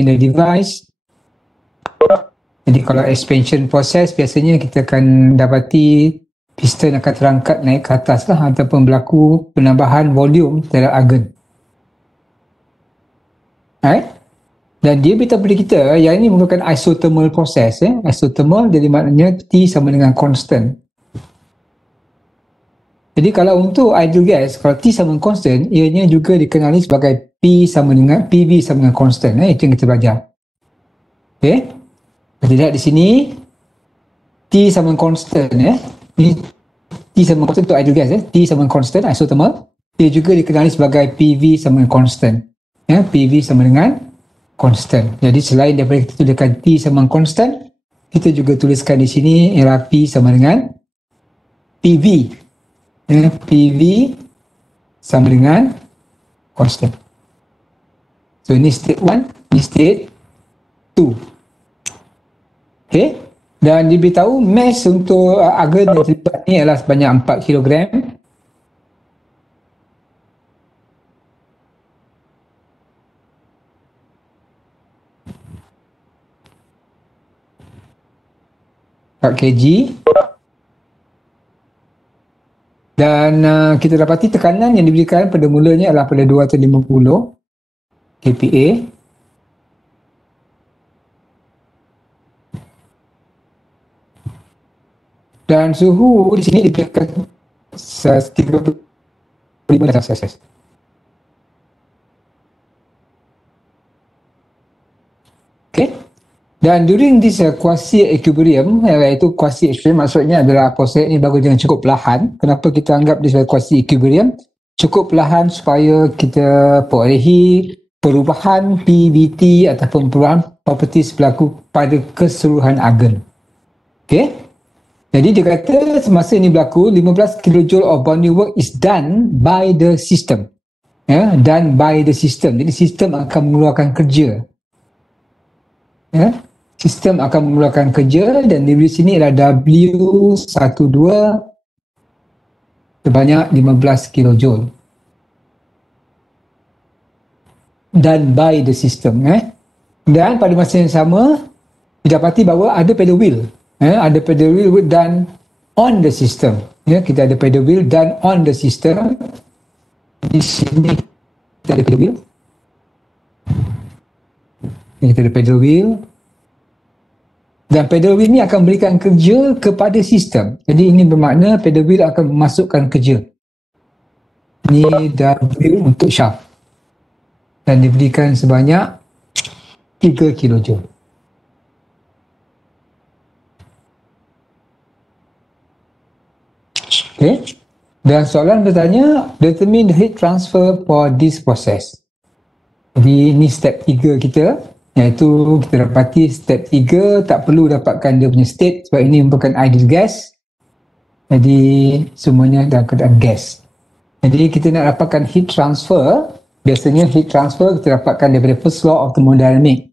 in the device. Jadi kalau expansion process, biasanya kita akan dapati piston akan terangkat naik ke atas lah, ataupun berlaku penambahan volume terhadap argon. Right? Dan dia beritahu kepada kita yang ini merupakan isothermal process. Isothermal jadi maknanya T sama dengan constant. Jadi kalau untuk ideal gas, kalau T sama dengan constant, ianya juga dikenali sebagai PV sama dengan constant. Itu yang kita belajar. Okay. Kita lihat di sini T sama dengan constant. Ini T sama dengan constant untuk ideal gas. T sama dengan constant, isothermal. Dia juga dikenali sebagai PV sama dengan constant. PV sama dengan constant. Jadi selain daripada kita tuliskan T sama dengan constant, kita juga tuliskan di sini ialah P sama dengan PV. PV sama dengan constant. So ini state 1, ini state 2. Okay. Dan diberitahu mass untuk argon yang terlibat ni adalah sebanyak 4 kg. kg. Dan kita dapati tekanan yang diberikan pada mulanya adalah pada 250 kPa. Dan suhu di sini diberikan 35 darjah Celsius. Okay. Dan during this quasi-equilibrium, iaitu quasi-equilibrium maksudnya adalah proses ini berlaku dengan cukup perlahan. Kenapa kita anggap dia sebagai quasi-equilibrium? Cukup perlahan supaya kita perolehi perubahan PVT ataupun perubahan properties berlaku pada keseluruhan argon. Okay. Jadi dia kata semasa ini berlaku, 15 kJ of bonding work is done by the system. Done by the system. Jadi sistem akan mengeluarkan kerja. Sistem akan mengeluarkan kerja dan di sini adalah W12 sebanyak 15 kJ. Done by the system. Dan pada masa yang sama, didapati bahawa ada pedal wheel. Ada pedal wheel done on the system. Kita ada pedal wheel done on the system. Di sini kita ada pedal wheel. Kita ada pedal wheel. Dan pedal wheel ni akan berikan kerja kepada sistem. Jadi ini bermakna pedal wheel akan memasukkan kerja. Ini W untuk shaft. Dan diberikan sebanyak 3 kJ. Okay. Dan soalan bertanya, determine the heat transfer for this process. Jadi ini step 3 kita. Iaitu kita dapati step 3 tak perlu dapatkan dia punya state sebab ini merupakan ideal gas. Jadi semuanya dalam keadaan gas. Jadi kita nak dapatkan heat transfer. Biasanya heat transfer kita dapatkan daripada first law of thermodynamics.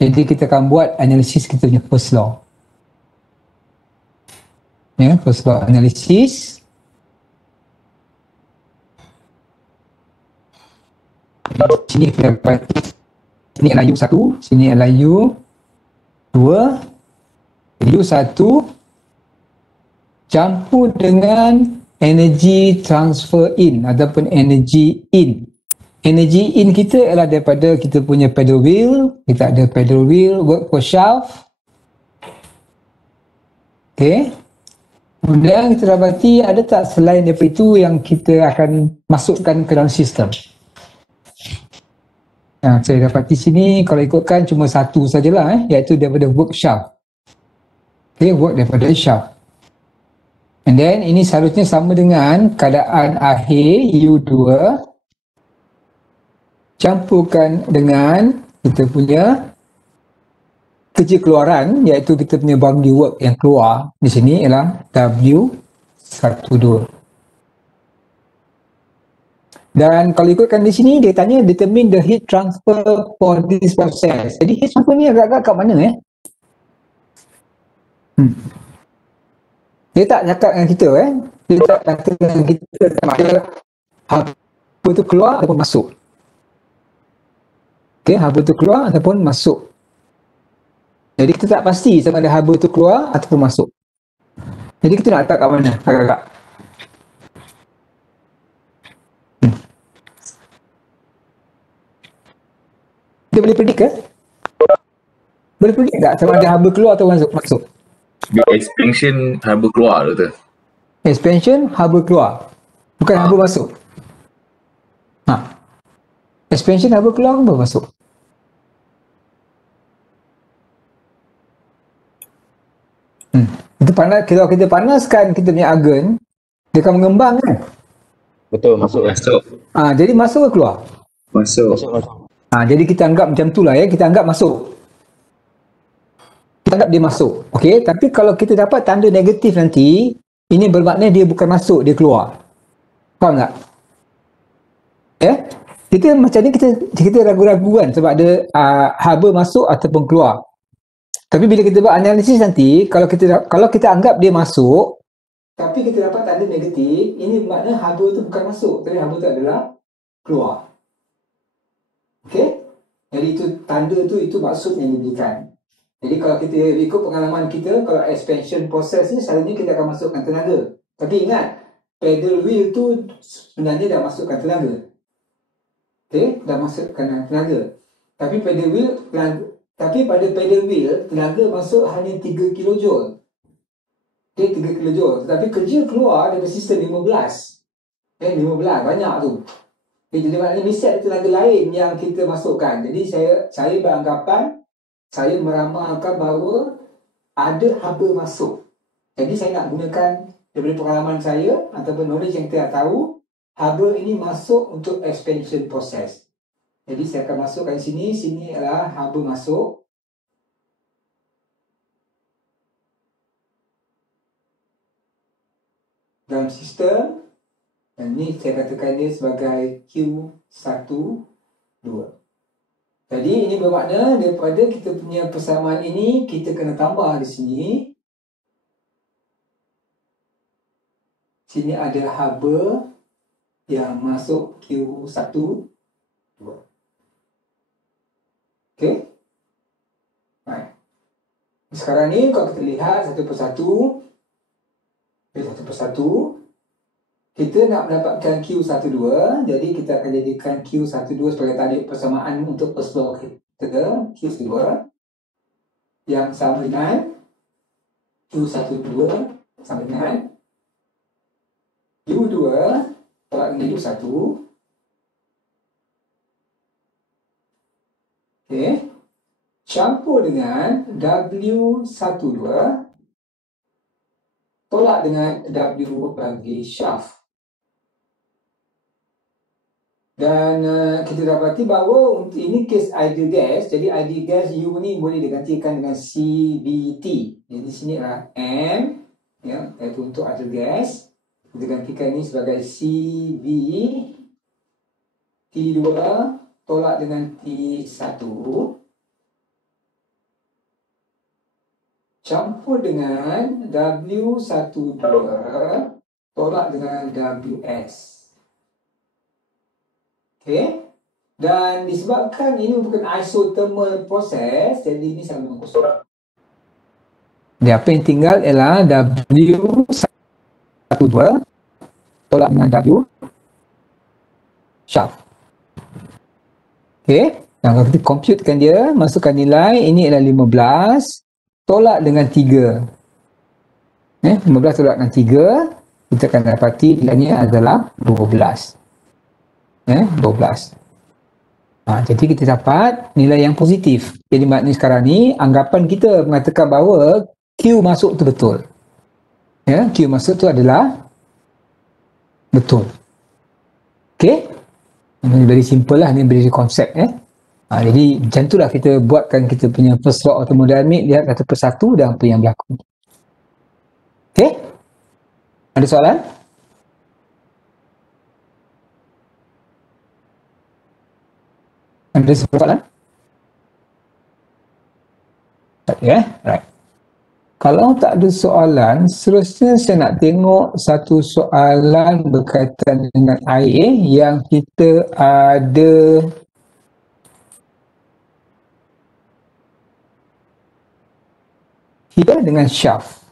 Jadi kita akan buat analisis kita punya first law. First law analisis. Sini kita dapati sini adalah U1, sini adalah U2. U1 campur dengan energy transfer in ataupun energy in. Energy in kita adalah daripada kita punya pedal wheel. Kita ada pedal wheel, work per shaft. Okay. Kemudian kita dapati ada tak selain daripada itu yang kita akan masukkan ke dalam sistem. Saya dapati sini kalau ikutkan cuma satu sajalah, iaitu daripada work shaft. Okay, work daripada shaft. And then ini seharusnya sama dengan keadaan akhir U2 campurkan dengan kita punya kerja keluaran, iaitu kita punya boundary work yang keluar di sini ialah W12. Dan kalau ikutkan di sini, dia tanya determine the heat transfer for this process. Jadi heat transfer ni agak-agak kat mana Dia tak cakap dengan kita Dia tak kata dengan kita sama ada apa tu keluar ataupun masuk. Okey, haba tu keluar ataupun masuk. Jadi kita tak pasti sama ada haba tu keluar ataupun masuk. Jadi kita nak letak kat mana, kakak-kakak? Kita boleh predict ke? Boleh predict tak sama ada haba keluar atau masuk? Dia expansion haba keluar tu. Expansion, haba keluar. Bukan haba masuk. Expansion, haba keluar, haba masuk. Itu panas, kalau kita panaskan kita punya agen, dia akan mengembang kan? Betul, masuk. Jadi masuk ke keluar? Masuk. Jadi kita anggap macam tu lah ya, kita anggap masuk. Kita anggap dia masuk. Okey, tapi kalau kita dapat tanda negatif nanti, ini bermakna dia bukan masuk, dia keluar. Faham tak? Ya? Kita macam ni kita ragu-raguan sebab ada haba masuk ataupun keluar. Tapi bila kita buat analisis nanti, kalau kita anggap dia masuk, tapi kita dapat tanda negatif, ini bermakna haba tu bukan masuk, tapi haba tu adalah keluar. Okey? Jadi itu tanda tu, itu maksud yang diberikan. Jadi kalau kita ikut pengalaman kita, kalau expansion proses ni selalunya kita akan masukkan tenaga. Tapi ingat, pedal wheel tu sebenarnya dah masukkan tenaga. Okey, dah masukkan tenaga. Tapi pedal wheel, tapi pada pedal wheel, tenaga masuk hanya 3 kJ. Okey, 3 kJ. Tetapi kerja keluar dari sistem 15. 15, banyak tu. Jadi maknanya mesti ada tenaga lain yang kita masukkan. Jadi saya beranggapan, saya meramalkan bahawa ada haba masuk. Jadi saya nak gunakan daripada pengalaman saya ataupun knowledge yang saya tahu, haba ini masuk untuk expansion proses. Jadi saya akan masukkan sini adalah haba masuk. Dalam sistem, dan ini saya katakan dia sebagai Q1, 2. Jadi ini bermakna daripada kita punya persamaan ini, kita kena tambah di sini. Sini ada haba yang masuk Q1, 2. Okey? Baik. Sekarang ni kalau kita lihat satu persatu, kita nak mendapatkan Q12, jadi kita akan jadikan Q12 sebagai tali persamaan untuk first law kita, Q2 yang sama dengan Q12 sama dengan U2 tolak dengan U1. Okey, campur dengan W12 tolak dengan W bagi shaft. Dan kita dapati bahawa untuk ini kes ideal gas, jadi ideal gas U ni boleh digantikan dengan CBT. Jadi sini adalah M, ya, iaitu untuk ideal gas. Kita gantikan ini sebagai CB T2 tolak dengan T1 campur dengan W12 tolak dengan WS. Okey. Dan disebabkan ini bukan isothermal proses, jadi ini sama dengan kosong. Jadi apa yang tinggal ialah W12 tolak dengan W shaft. Okey. Dan kalau kita computekan dia, masukkan nilai, ini ialah 15 tolak dengan 3. 15 tolak dengan 3, kita akan dapati nilainya adalah 12. 12. Jadi kita dapat nilai yang positif. Jadi maknanya sekarang ni anggapan kita mengatakan bahawa Q masuk tu betul. Q masuk tu adalah betul. Okey? Ini very simple lah, ni very konsep. Jadi macam tu lah kita buatkan kita punya first law thermodynamic, lihat satu persatu dan apa yang berlaku. Okey? Ada soalan? Ada soalan? Tak ada, right. Kalau tak ada soalan, seterusnya saya nak tengok satu soalan berkaitan dengan air yang kita ada heater dengan shaft.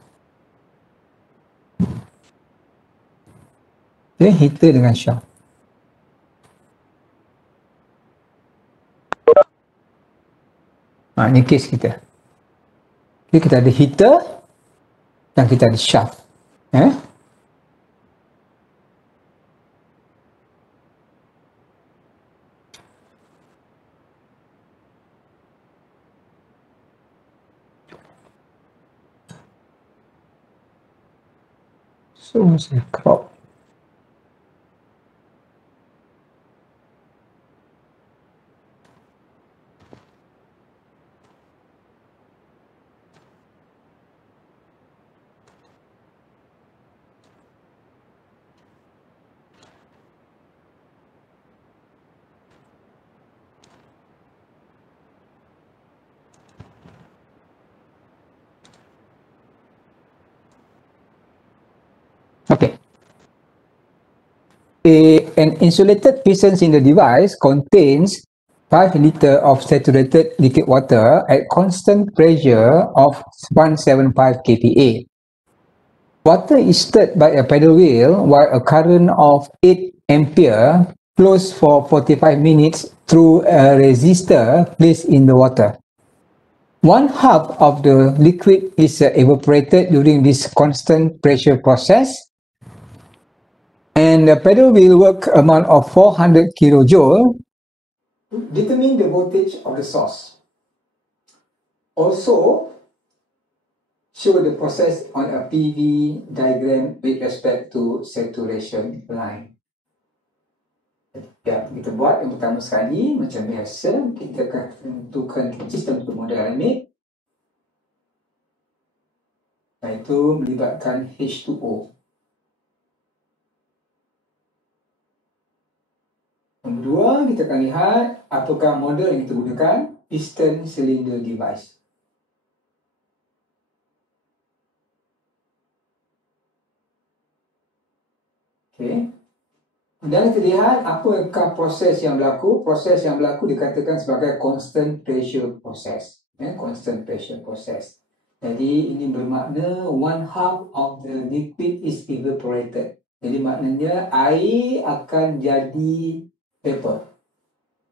Okay, heater dengan shaft. Ini case kita. Okay, kita ada heater dan kita ada shaft. So, saya crop. Okay. An insulated piston in the device contains 5 liters of saturated liquid water at constant pressure of 175 kPa. Water is stirred by a paddle wheel while a current of 8 ampere flows for 45 minutes through a resistor placed in the water. 1/2 of the liquid is evaporated during this constant pressure process, and the paddle wheel work amount of 400 kilojoule. Determine the voltage of the source. Also, show the process on a PV diagram with respect to saturation line. Ya, kita buat yang pertama sekali, macam biasa, kita akan tentukan sistem termodinamik, iaitu melibatkan H2O. Yang kedua, kita akan lihat apakah model yang kita gunakan, piston cylinder device. Okay. Dan kita lihat apakah proses yang berlaku. Proses yang berlaku dikatakan sebagai constant pressure process. Constant pressure process. Jadi ini bermakna 1/2 of the liquid is evaporated. Jadi maknanya air akan jadi vapor.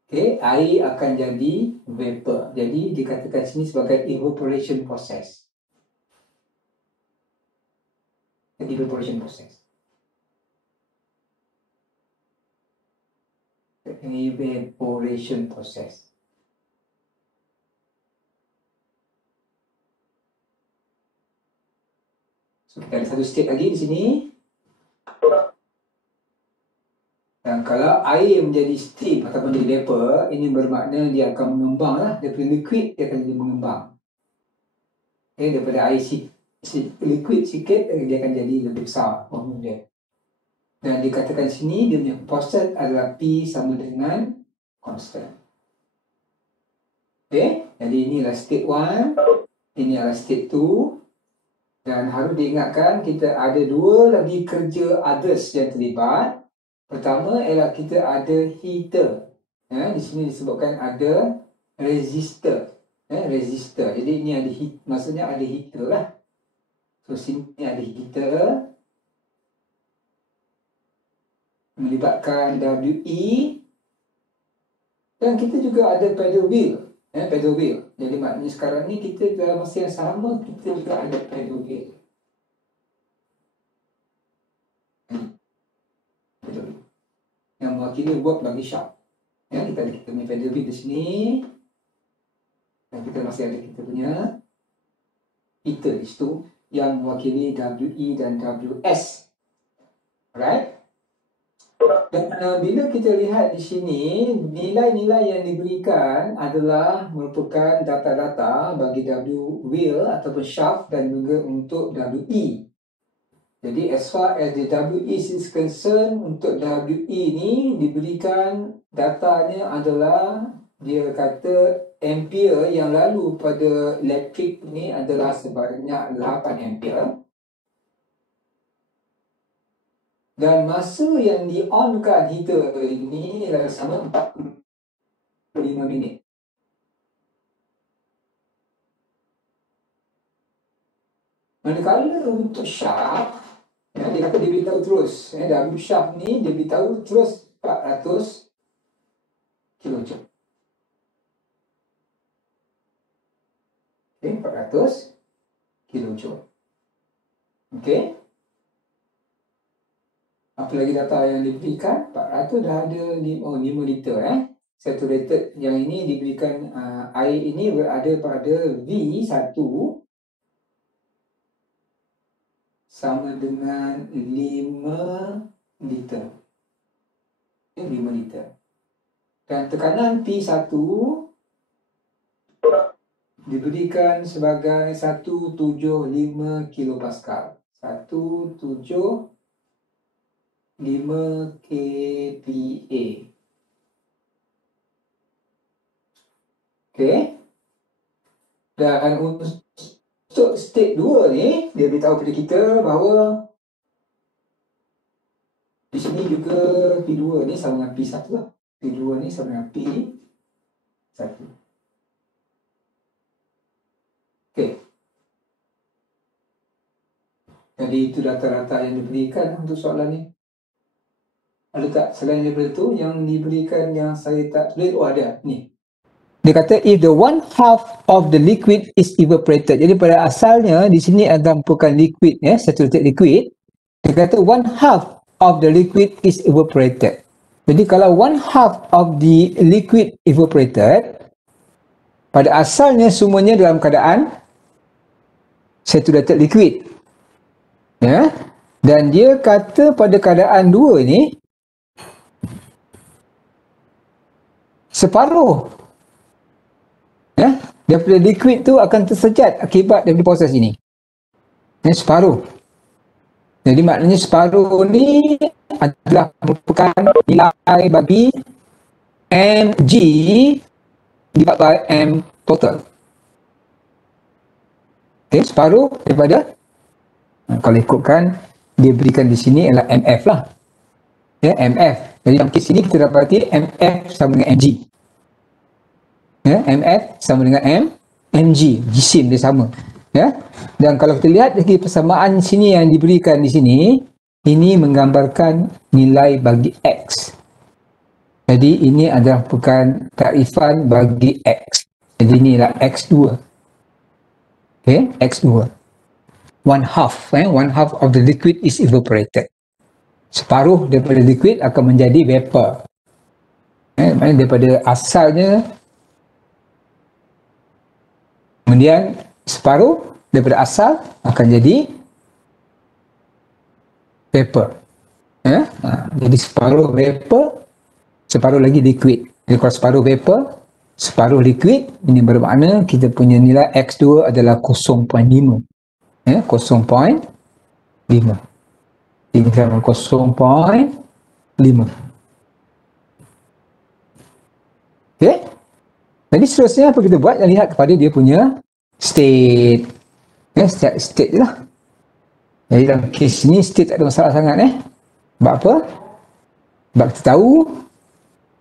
Okay, air akan jadi vapor. Jadi dikatakan sini sebagai evaporation process. Evaporation process. Evaporation process. So kita ada satu state lagi di sini. Dan kalau air menjadi steam ataupun jadi vapor, ini bermakna dia akan mengembang lah. Daripada liquid, dia akan jadi mengembang. Okay, daripada air liquid sikit, dia akan jadi lebih besar volume dia. Dan dikatakan sini, dia punya proses adalah P sama dengan constant. Okay, jadi inilah state 1, ini adalah state 2. Dan harus diingatkan, kita ada dua lagi kerja others yang terlibat. Pertama ialah kita ada heater. Di sini disebutkan ada resistor. Resistor. Jadi ini ada maksudnya ada heater lah. So sini ada heater. Melibatkan WE. Dan kita juga ada paddle wheel. Paddle wheel. Jadi maknanya sekarang ni kita dalam masa yang sama, kita juga ada paddle wheel. Yang mewakili work bagi shaft. Kita ada kita punya paddle wheel di sini. Dan kita masih ada kita punya heater di situ yang mewakili WE dan WS. Alright? Dan bila kita lihat di sini, nilai-nilai yang diberikan adalah merupakan data-data bagi W wheel ataupun shaft dan juga untuk WE. Jadi as far as the WE is concerned, untuk WE ni diberikan datanya adalah dia kata ampere yang lalu pada elektrik ni adalah sebanyak 8 ampere. Dan masa yang di-onkan heater ini adalah sama 45 minit. Manakala untuk shaft, dia kata dia beritahu terus. Dalam shaft ni dia beritahu terus 400 kilojoule. 400 kilojoule. Okey. Apa lagi data yang diberikan? 400 dah ada 5 liter. Saturated yang ini diberikan air ini berada pada V1 sama dengan 5 liter. 5 liter. Dan tekanan P1 diberikan sebagai 175 kilopascal. 175 kPa. Okey. Dan untuk state 2 ni, dia beritahu kepada kita bahawa di sini juga P2 ni sama dengan P1 lah. P2 ni sama dengan P1. Okey. Jadi itu data-data yang diberikan untuk soalan ni. Ada tak selain daripada tu yang diberikan yang saya tak tulis? Oh, ada ni. Dia kata if the 1/2 of the liquid is evaporated. Jadi pada asalnya di sini ada merupakan liquid, saturated liquid. Dia kata 1/2 of the liquid is evaporated. Jadi kalau 1/2 of the liquid evaporated, pada asalnya semuanya dalam keadaan saturated liquid. Dan dia kata pada keadaan 2 ni separuh daripada liquid tu akan tersejat akibat daripada proses ini. Separuh. Jadi maknanya separuh ni adalah merupakan nilai bagi mg divided by m total. Okay, separuh daripada, kalau ikutkan dia berikan di sini adalah mf lah. Mf. Jadi dalam kes ini kita dapati mf sama dengan mg. Mf sama dengan mg. Jisim dia sama. Dan kalau kita lihat lagi persamaan sini yang diberikan di sini, ini menggambarkan nilai bagi x. Jadi ini adalah bukan takrifan bagi x. Jadi inilah x2. X2. 1/2 of the liquid is evaporated. Separuh daripada liquid akan menjadi vapor. Maknanya daripada asalnya, kemudian separuh daripada asal akan jadi vapor. Jadi separuh vapor, separuh lagi liquid. Jadi kalau separuh vapor, separuh liquid, ini bermakna kita punya nilai X2 adalah 0.5. 0.5. Ini sama 0.5. Okey. Jadi seterusnya apa kita buat? Kita lihat kepada dia punya state. State je lah. Jadi dalam kes ni state tak ada masalah sangat. Sebab apa? Sebab kita tahu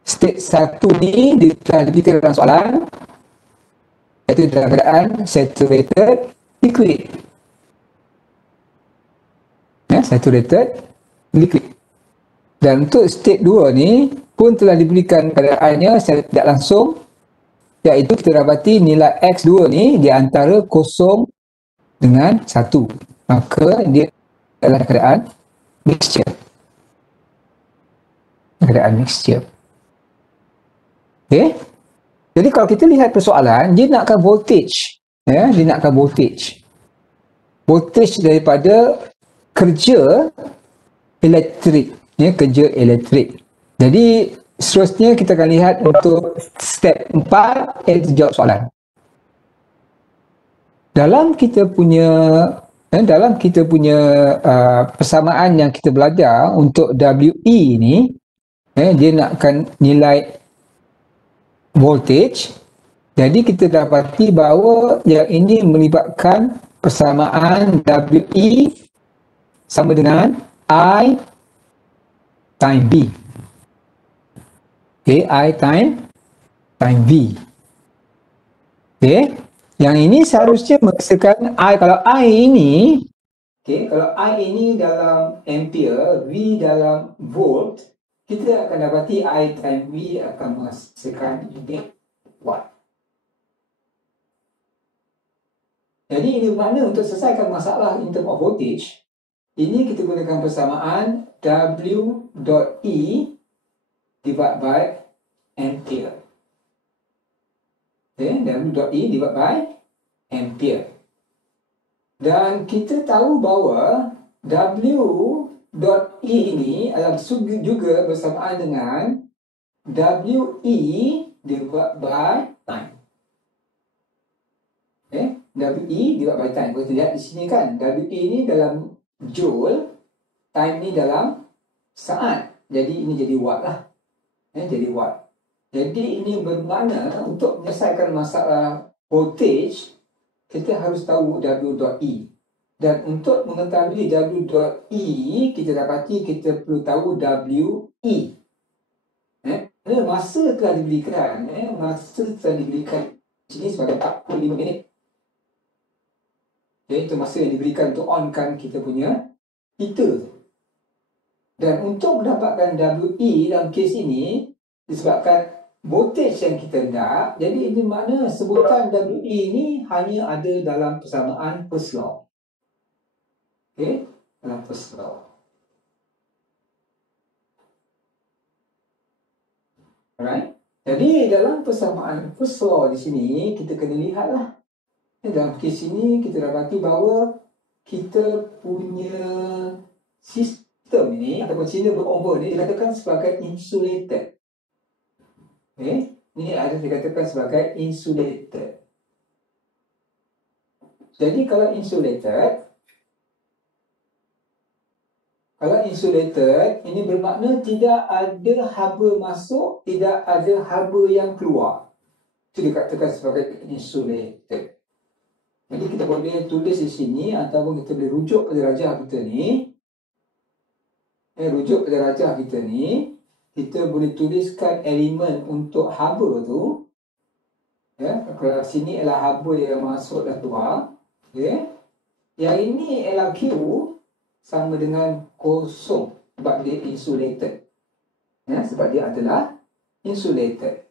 state 1 ni dia telah diberikan dalam soalan, iaitu dalam keadaan saturated liquid. Saturated liquid. Dan untuk state 2 ni pun telah diberikan keadaannya secara tidak langsung, iaitu kita dapati nilai X2 ni di antara 0 dengan 1. Maka dia adalah keadaan mixture. Keadaan mixture. Okey. Jadi kalau kita lihat persoalan, dia nakkan voltage. Dia nakkan voltage. Voltage daripada kerja elektrik. Kerja elektrik. Jadi seterusnya kita akan lihat untuk step 4, iaitu jawab soalan. Dalam kita punya persamaan yang kita belajar untuk WE ni, dia nakkan nilai voltage. Jadi kita dapati bahawa yang ini melibatkan persamaan WE sama dengan I time V. I time V. Yang ini seharusnya menghasilkan I. Kalau I ini, kalau I ini dalam ampere, V dalam volt, kita akan dapati I time V akan menghasilkan unit watt. Jadi ini bermakna untuk selesaikan masalah in term of voltage, ini kita gunakan persamaan W dot E divided by ampere. W dot E divided by ampere. Dan kita tahu bahawa W dot E ini adalah juga bersamaan dengan WE divided by time. WE divided by time. Kalau kita lihat di sini kan, WE ini dalam joule, time ni dalam saat. Jadi ini jadi watt lah. Jadi watt. Jadi ini bermakna untuk menyelesaikan masalah voltage, kita harus tahu W dot E. Dan untuk mengetahui W dot E, kita dapati kita perlu tahu WE. Masa telah diberikan. Masa telah diberikan sini sebagai 45 minit. Itu masa yang diberikan untuk onkan kita punya heater. Dan untuk mendapatkan WE dalam kes ini, disebabkan voltage yang kita nak, jadi ini makna sebutan WE ini hanya ada dalam persamaan first law. Dalam first law. Alright. Jadi dalam persamaan first law di sini, kita kena lihatlah. Dalam kes ini, kita dapati bahawa kita punya sistem ini, ataupun cylinder berover ini, dikatakan sebagai insulated. Ini ada dikatakan sebagai insulated. Jadi kalau insulated, ini bermakna tidak ada haba masuk, tidak ada haba yang keluar. Itu dikatakan sebagai insulated. Jadi kita boleh tulis di sini ataupun kita boleh rujuk pada rajah kita ni. Kita boleh tuliskan elemen untuk haba tu. Kalau sini ialah haba yang masuk dan keluar. Yang ini ialah Q sama dengan kosong sebab dia insulated. Sebab dia adalah insulated.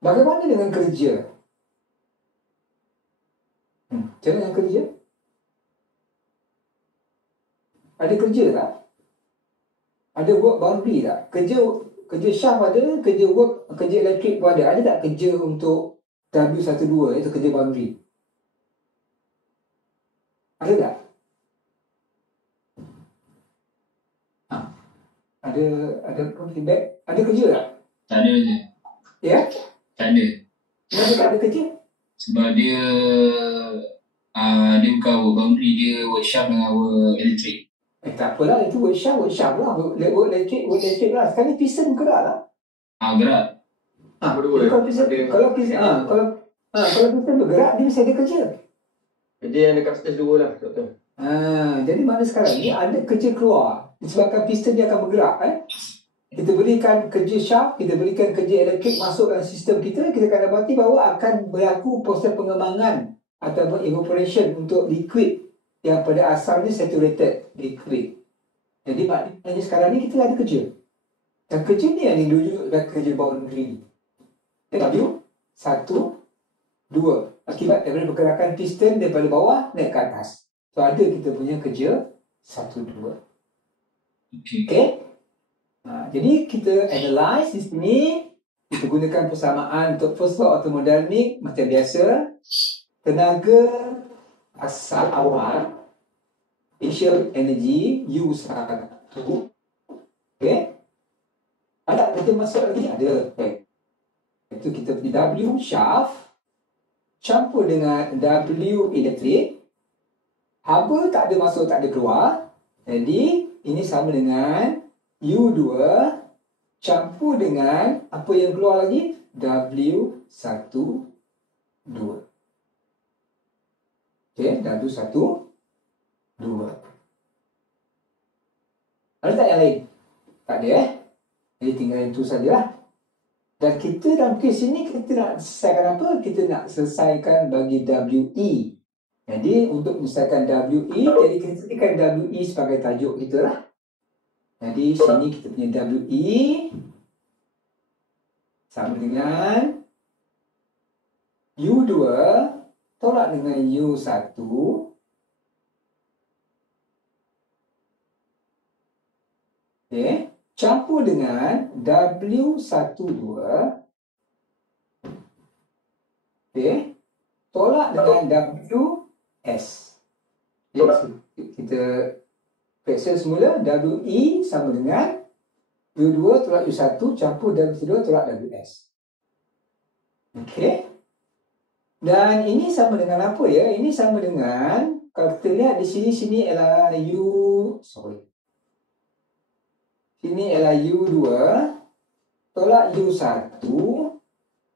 Bagaimana dengan kerja? Macam mana kerja? Ada kerja tak? Ada work boundary tak? Kerja shaft ada, kerja elektrik pun ada. Ada tak kerja untuk W12 itu kerja boundary? Ada tak? Ada feedback? Ada kerja tak? Tak ada je. Ya? Tak ada. Kenapa tak ada kerja? Sebab dia bukan work boundary, dia workshop dengan work elektrik. Tak apalah, itu workshop lah. Work elektrik lah. Sekarang ni piston gerak lah. Gerak. Kalau piston bergerak, dia mesti ada kerja. Kerja yang dekat stage 2 lah, doktor. Jadi mana sekarang ni ada kerja keluar. Disebabkan piston dia akan bergerak. Kita berikan kerja shaft, kita berikan kerja elektrik masuk dalam sistem kita, kita akan dapati bahawa akan berlaku proses pengembangan ataupun evaporation untuk liquid yang pada asalnya saturated liquid. Jadi maknanya sekarang ni kita ada kerja. Dan kerja ni yang dirujuk adalah kerja boundary. W, 1, 2. Akibat daripada pergerakan piston daripada bawah naik ke atas. So ada kita punya kerja 1, 2. Okay? Jadi kita analyse di sini, kita gunakan persamaan untuk first law thermodynamic macam biasa. Tenaga asal awal, initial energy U1. Okay? Ada kerja masuk lagi? Ada. Okay. Itu kita punya W shaft campur dengan W elektrik. Haba tak ada masuk, tak ada keluar. Jadi ini sama dengan U2 campur dengan apa yang keluar lagi? W12. Okay, W12. Ada tak yang lain? Tak ada Jadi tinggal yang itu sajalah. Dan kita dalam kes ini kita nak selesaikan apa? Kita nak selesaikan bagi WE. Jadi untuk menyelesaikan WE, jadi kita jadikan WE sebagai tajuk kita lah. Jadi sini kita punya WE sama dengan U2 tolak dengan U1. Okay. Campur dengan W12. Okay. Tolak dengan WS. Okay. Kita periksa semula. WE sama dengan U2 tolak U1 campur W2 tolak WS. Okay. Dan ini sama dengan apa ya? Ini sama dengan, kalau kita lihat di sini ialah Sini ialah U2 tolak U1.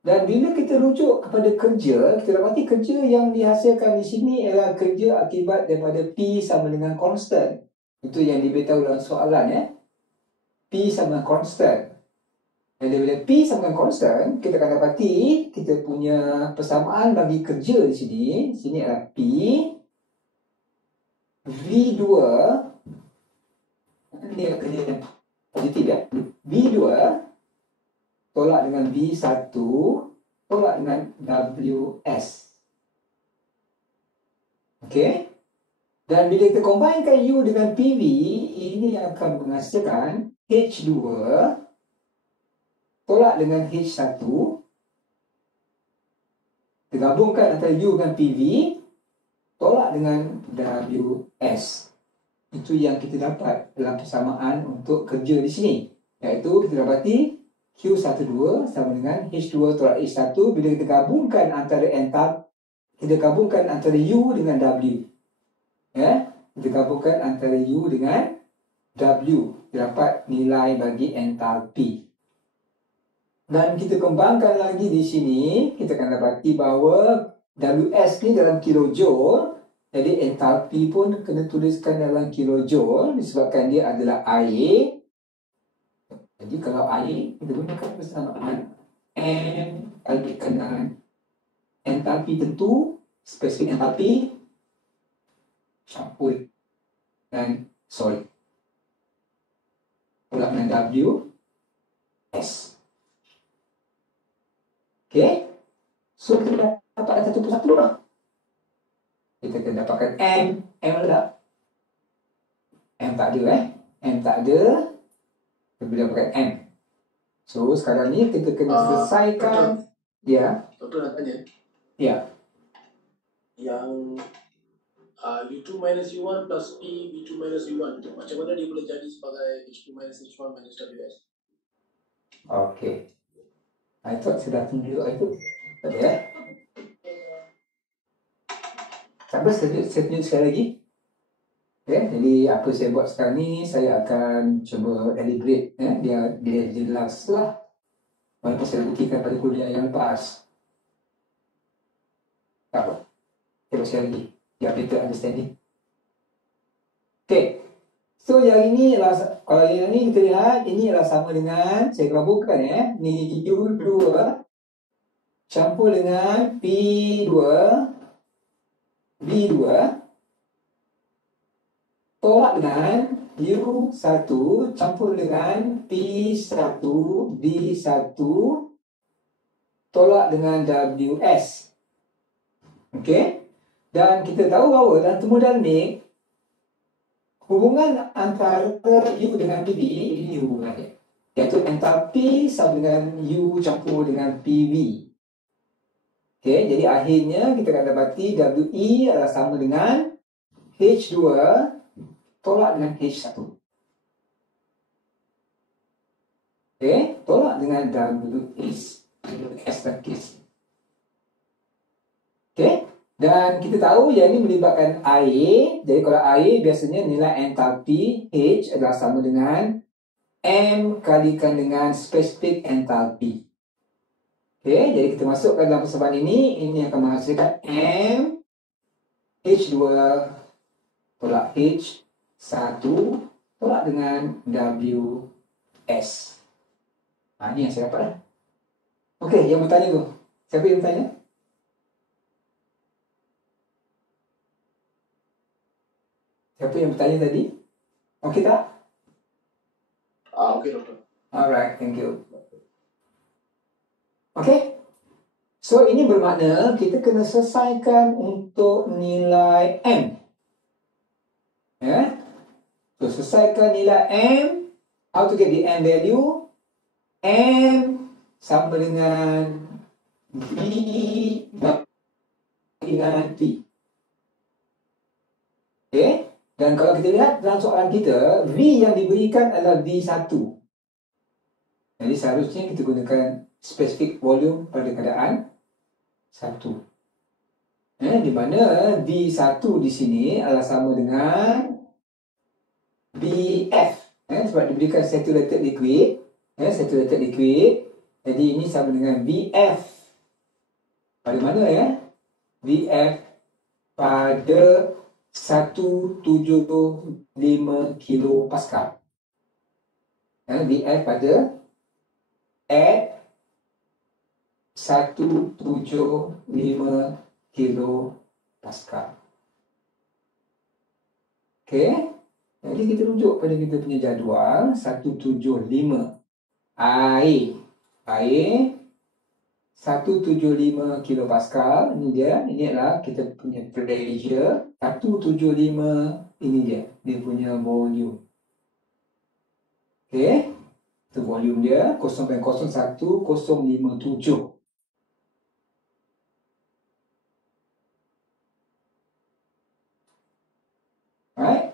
Dan bila kita rujuk kepada kerja, kita dapati kerja yang dihasilkan di sini ialah kerja akibat daripada P sama dengan constant. Itu yang diberitahu dalam soalan ya. P sama dengan constant. Dan bila P sama dengan constant, kita akan dapati kita punya persamaan bagi kerja di sini. Sini adalah P V2. Ini adalah kerja yang positif ya. V2 tolak dengan V1 tolak dengan WS. Okey. Dan bila kita combinekan U dengan PV, ini akan menghasilkan H2 tolak dengan H1. Digabungkan antara U dengan PV tolak dengan WS. Itu yang kita dapat dalam persamaan untuk kerja di sini. Iaitu kita dapati Q12 sama dengan H2 tolak H1 bila kita gabungkan antara kita gabungkan antara U dengan W. Ya, kita gabungkan antara U dengan W. Dapat nilai bagi entalpi. Dan kita kembangkan lagi di sini, kita akan dapati bahawa WS ni dalam kilojoule. Jadi entalpi pun kena tuliskan dalam kilojoule disebabkan dia adalah air. Jadi kalau air, kita gunakan persamaan M kali dengan entalpi tentu, spesifik entalpi campur dan tolak dengan WS. Okey. So kita dapatkan satu persatu lah. Kita akan dapatkan M adalah M tak ada M tak ada. Kita boleh dapatkan M. So sekarang ni kita kena selesaikan. Doktor. Ya. Doktor nak tanya. Ya. Yang U2 minus U1 plus P V2 minus U1 itu macam mana dia boleh jadi sebagai H2 minus H1 minus WS? Okey. I thought saya dah tunjuk itu. Tak ada Sampai saya tunjuk sekali lagi. Okay, jadi apa saya buat sekarang ni, saya akan cuba elaborate dia jelas lah. Walaupun saya buktikan pada kuliah yang lepas. Tak apa. Saya buat sekali lagi. Dia better understanding. Okay. So yang ini adalah, kalau yang ini kita lihat, ini adalah sama dengan, saya gabungkan ni U2 campur dengan P2 V2 tolak dengan U1 campur dengan P1 V1 tolak dengan WS. Okey. Dan kita tahu bahawa dalam termodinamik hubungan antara U dengan PV ini hubungan dia. Iaitu entalpi sama dengan U campur dengan PV. Okey, jadi akhirnya kita akan dapati WE adalah sama dengan H2 tolak dengan H1. Okey, tolak dengan WS dan K. Okey. Dan kita tahu yang ini melibatkan air. Jadi kalau air biasanya nilai entalpi H adalah sama dengan M kalikan dengan spesifik entalpi. Okey, jadi kita masukkan dalam persamaan ini akan menghasilkan M H2 tolak H1 tolak dengan WS. Ini yang saya dapat lah. Okey, yang bertanya tu. Siapa yang bertanya? Siapa yang bertanya tadi? Okey tak? Okay, doktor. Alright, thank you. Okey. So ini bermakna kita kena selesaikan untuk nilai M. Ya. So selesaikan nilai M. How to get the M value? M sama dengan V dengan T. Okay. Dan kalau kita lihat dalam soalan kita, V yang diberikan adalah V1. Jadi seharusnya kita gunakan specific volume pada keadaan 1. Di mana V1 di sini adalah sama dengan BF. Sebab diberikan saturated liquid. Saturated liquid. Jadi ini sama dengan BF. Pada mana ya? BF pada 175 kilo Pascal. BF pada at 175 kilo Pascal. Okey. Jadi kita rujuk pada kita punya jadual 175. Air 175 kilo Pascal. Ini dia. Ini adalah kita punya pressure. 175 ini dia. Dia punya volume. Okey. Itu volume dia 0.01057. Alright.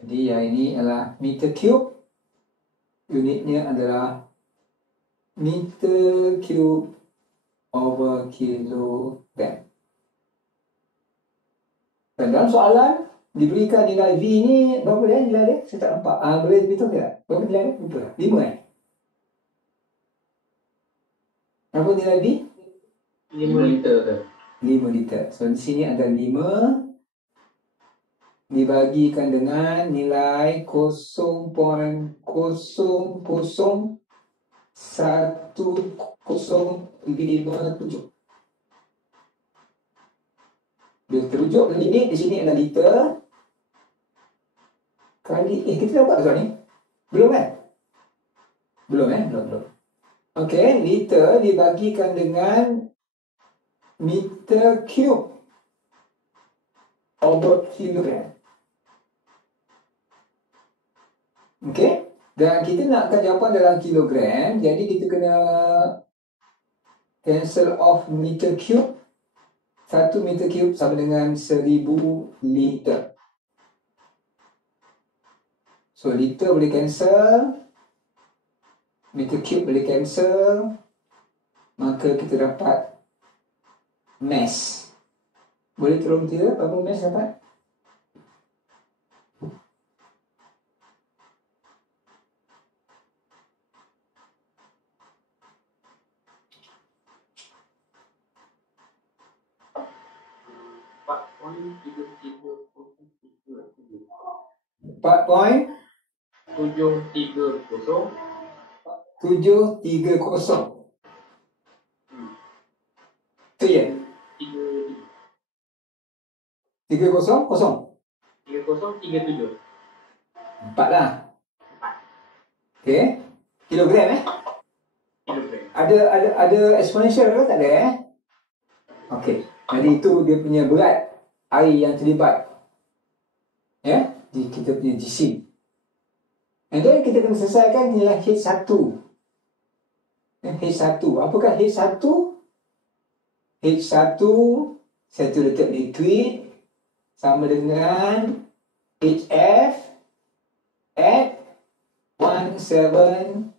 Jadi yang ini adalah meter cube. Unitnya adalah meter cube over kilogram. Dan dalam soalan diberikan nilai V ni berapa dia nilai dia? Saya tak nampak. Boleh beritahu tak? Berapa nilai dia? Lupa dah. 5 Berapa nilai V? 5 liter ke? 5 liter. So di sini ada 5 dibagikan dengan nilai 0.01057. Dia terujuk ke limit, di sini ada liter. Kali, kita dah buat soal ni? Belum kan? Belum. Okey, liter dibagikan dengan meter cube over kilogram. Okey, dan kita nakkan jawapan dalam kilogram, jadi kita kena cancel off meter cube. 1 meter cube sama dengan 1000 liter. So liter boleh cancel, meter cube boleh cancel, maka kita dapat mass. Boleh tolong kira berapa mass dapat? Point 730. 730. Itu ya? 30 kosong. 3037. 4 lah. Okey. Kilogram Kilogram. Ada exponential ke tak ada Okey. Jadi itu dia punya berat air yang terlibat. Ya, di kita punya jisim. And then kita kena selesaikan nilai H1. H1. Apakah H1? H1 saturated liquid sama dengan HF at 175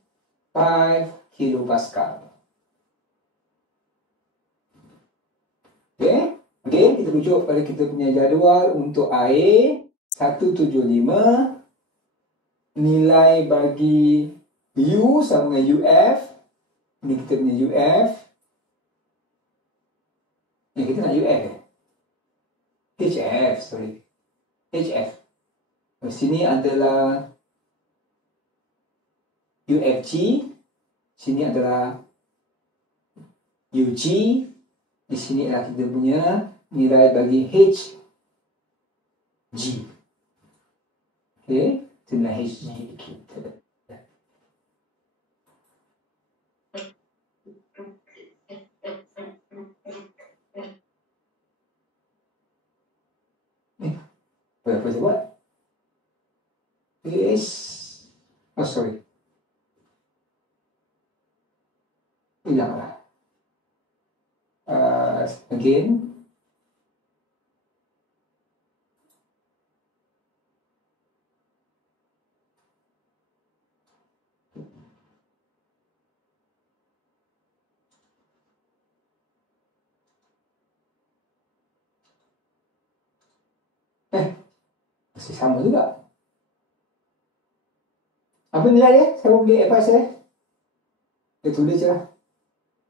kilopascal. Okey. Okey, kita rujuk pada kita punya jadual untuk air 175. Nilai bagi U sama dengan UF. Ini kita punya UF. Kita nak UF HF, sorry. HF. Di sini adalah UFG, sini adalah UG, di sini adalah kita punya nilai bagi HG. Okey, itu nilai HG kita. Apa saya buat? Is, oh sorry, hilanglah. Again, masih sama juga. Apa nilai dia? Saya boleh apa saya? Dia tulis je lah.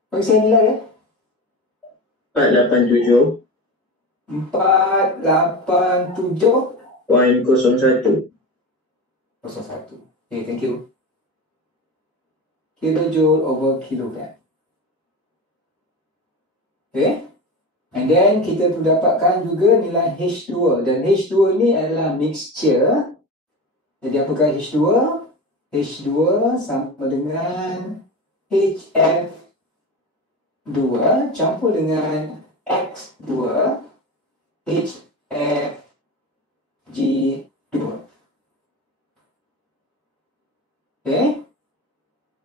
Bagi saya nilai dia. 487.01. 487.01. Okay, thank you. Kilojoule over kilogram. Okay. And then kita dapatkan juga nilai H2. Dan H2 ni adalah mixture. Jadi apakah H2? H2 sama dengan HF2 campur dengan X2 HFG2. Okay.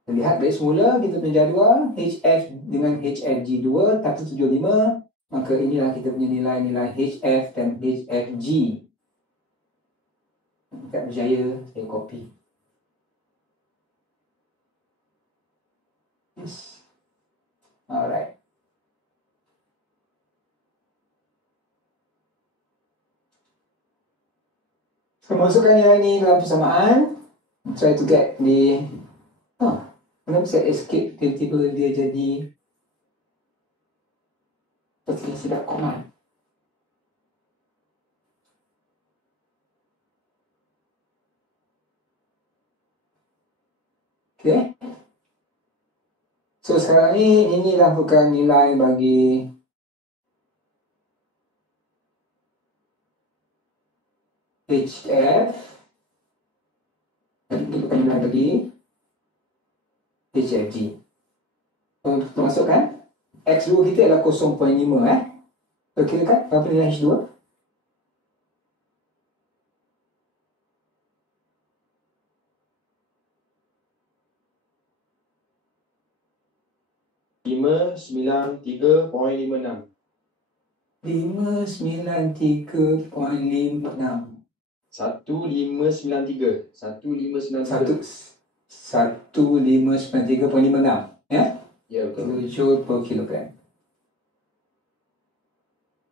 Lihat dari semula kita punya jadual HF dengan HFG2 175, maka inilah kita punya nilai-nilai HF dan HFG. Tak berjaya, saya copy. Yes. Alright. So, masukkan nilai ni dalam persamaan. Try to get the kenapa saya escape tiba-tiba dia jadi seperti silap command. Okay. So sekarang ni inilah bukan nilai bagi HF. Kita bukan nilai bagi HFG. Kita masukkan X2 kita adalah 0.5 Kira kan berapa nilai H2? RM593.56. 593.56. 1593.56 ya? Ya, betul. Joule per kilogram.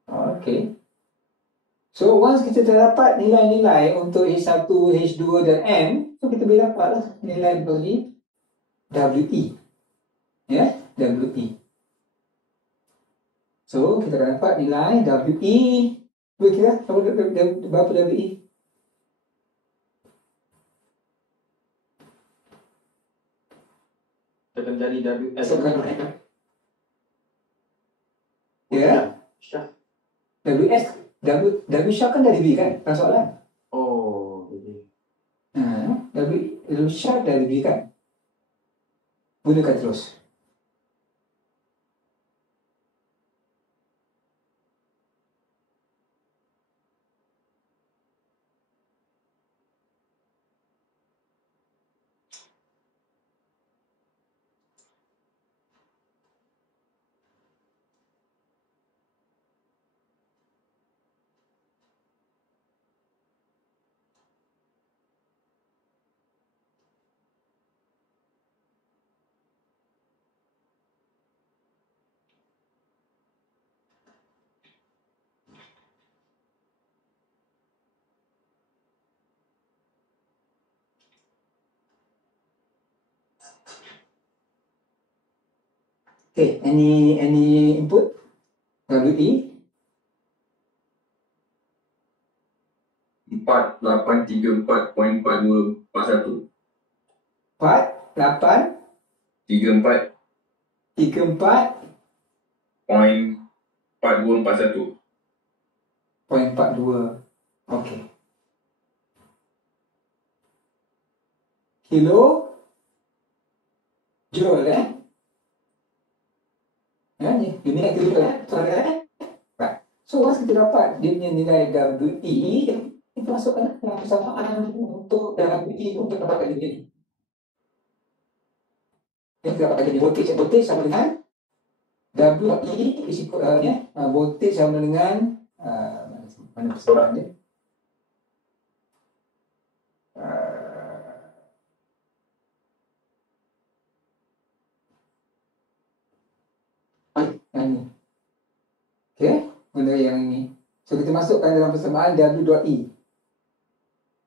Okay. So once kita dah dapat nilai-nilai untuk H1, H2 dan M, so kita boleh dapatlah nilai bagi WE. Ya, WE. So kita akan dapat nilai WE. Cuba kira berapa WE? Kita akan cari WS. Ya. Syah. WS, W Syah kan dari B kan? Bukan soalan. Oh, okay. W Syah dari B kan? Gunakan terus. Okay, any input? WE? 487.01. 834.42/1. 4, 8, 34.42/1. 34.42. Okey. Kilo joule ni unit kilo tuan right. So once kita dapat dia punya nilai WE, kita masukkan dalam persamaan untuk WE untuk dapatkan dia ni. Kita dapatkan dia voltage sama dengan WE is equal voltage sama dengan mana persamaan dia? Yang ni. Okey, benda yang ini. So kita masukkan dalam persamaan W.E.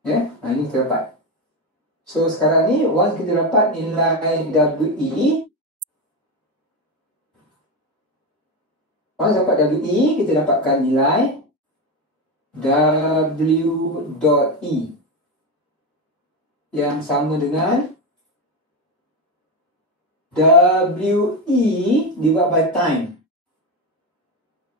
Ya, ini kita dapat. So sekarang ni once kita dapat nilai WE, once dapat WE, kita dapatkan nilai W.E yang sama dengan WE divided by time.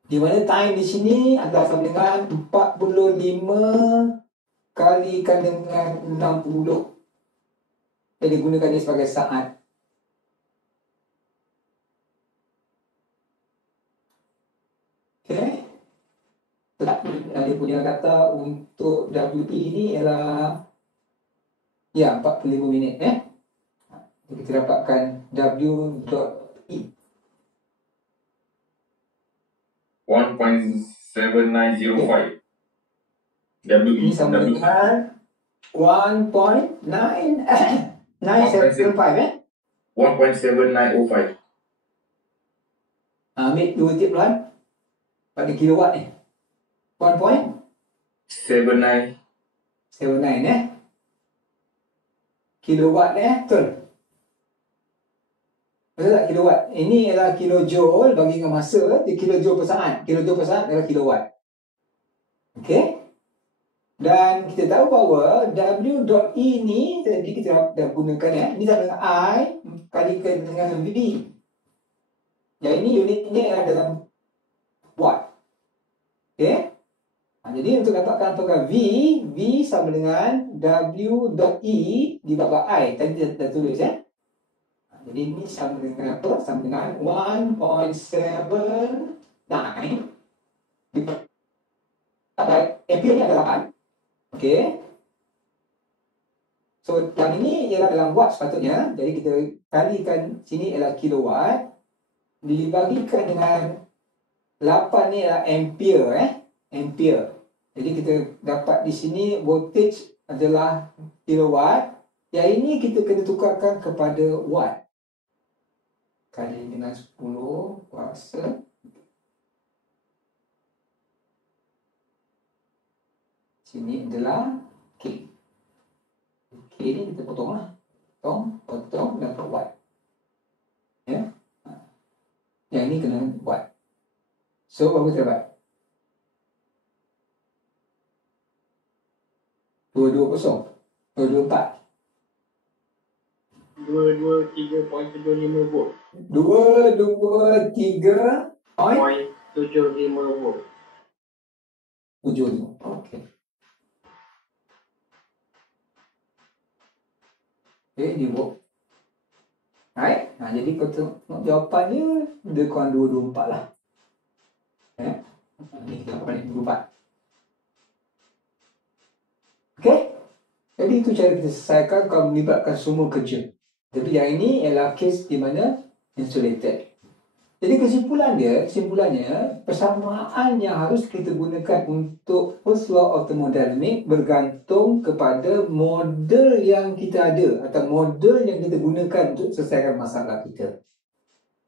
Di mana time di sini adalah sama dengan 45 kalikan dengan 60. Jadi gunakan ini sebagai saat. Okey. Dia punya kata untuk WE ini ialah 45 minit Jadi kita dapatkan W.E 1.7905. ini sama dengan 1.9 975 1.7905. ambil 2 tip pelan pada kilowatt ni 1.79 79. kilowatt betul betul tak kilowatt ini ialah kilojoule bagi dengan masa di kilojoule per saat adalah kilowatt. Okey, dan kita tahu bahawa W.E ni tadi kita dah gunakan ini sama dengan I kalikan dengan V. Yang ini unitnya adalah dalam watt. Okey. Jadi untuk dapatkan apakah V sama dengan W.E dibagai I. Tadi dah tulis Jadi ini sama dengan apa? Sama dengan 1.79 ampere ni adalah 8. Okey. So yang ini ialah dalam watt sepatutnya. Jadi kita kalikan sini ialah kilowatt dibagikan dengan 8 ni adalah ampere ampere. Jadi kita dapat di sini voltage adalah kilowatt. Yang ini kita kena tukarkan kepada watt. Kali dengan 10 kuasa. Sini adalah K. K ni kita potong lah. Potong dapat watt. Ya. Yang ini kena watt. So, berapa kita dapat? 220. 224. 223.75 volt. 223.75 volt. 75. Okey. Okey, dia volt. Right? Jadi kalau tengok jawapannya dia kurang 224 lah. Ini kita dapat 24. Okey? Jadi itu cara kita selesaikan kalau melibatkan semua kerja. Tapi yang ini ialah kes di mana insulated. Jadi kesimpulannya, persamaan yang harus kita gunakan untuk first law of thermodynamics bergantung kepada model yang kita ada atau model yang kita gunakan untuk selesaikan masalah kita.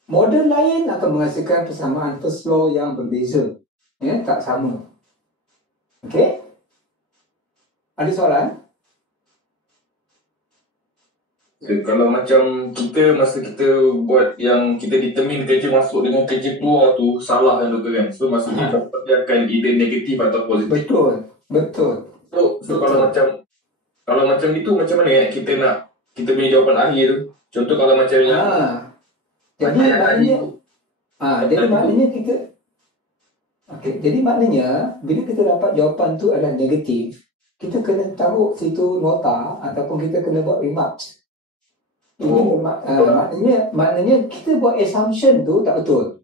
Model lain akan menghasilkan persamaan first law yang berbeza. Tak sama. Okey? Ada soalan? Kalau macam kita masa kita buat yang kita determine kerja masuk dengan kerja keluar tu salah kan doktor kan. So maksudnya dia akan either negatif atau positif. Betul. So So kalau macam itu macam mana ya kita punya jawapan akhir tu. Contoh kalau macam yang Jadi macam yang tadi maknanya jadi maknanya kita jadi maknanya bila kita dapat jawapan tu adalah negatif, kita kena taruh situ nota ataupun kita kena buat remarks. Ini maknanya kita buat assumption tu tak betul.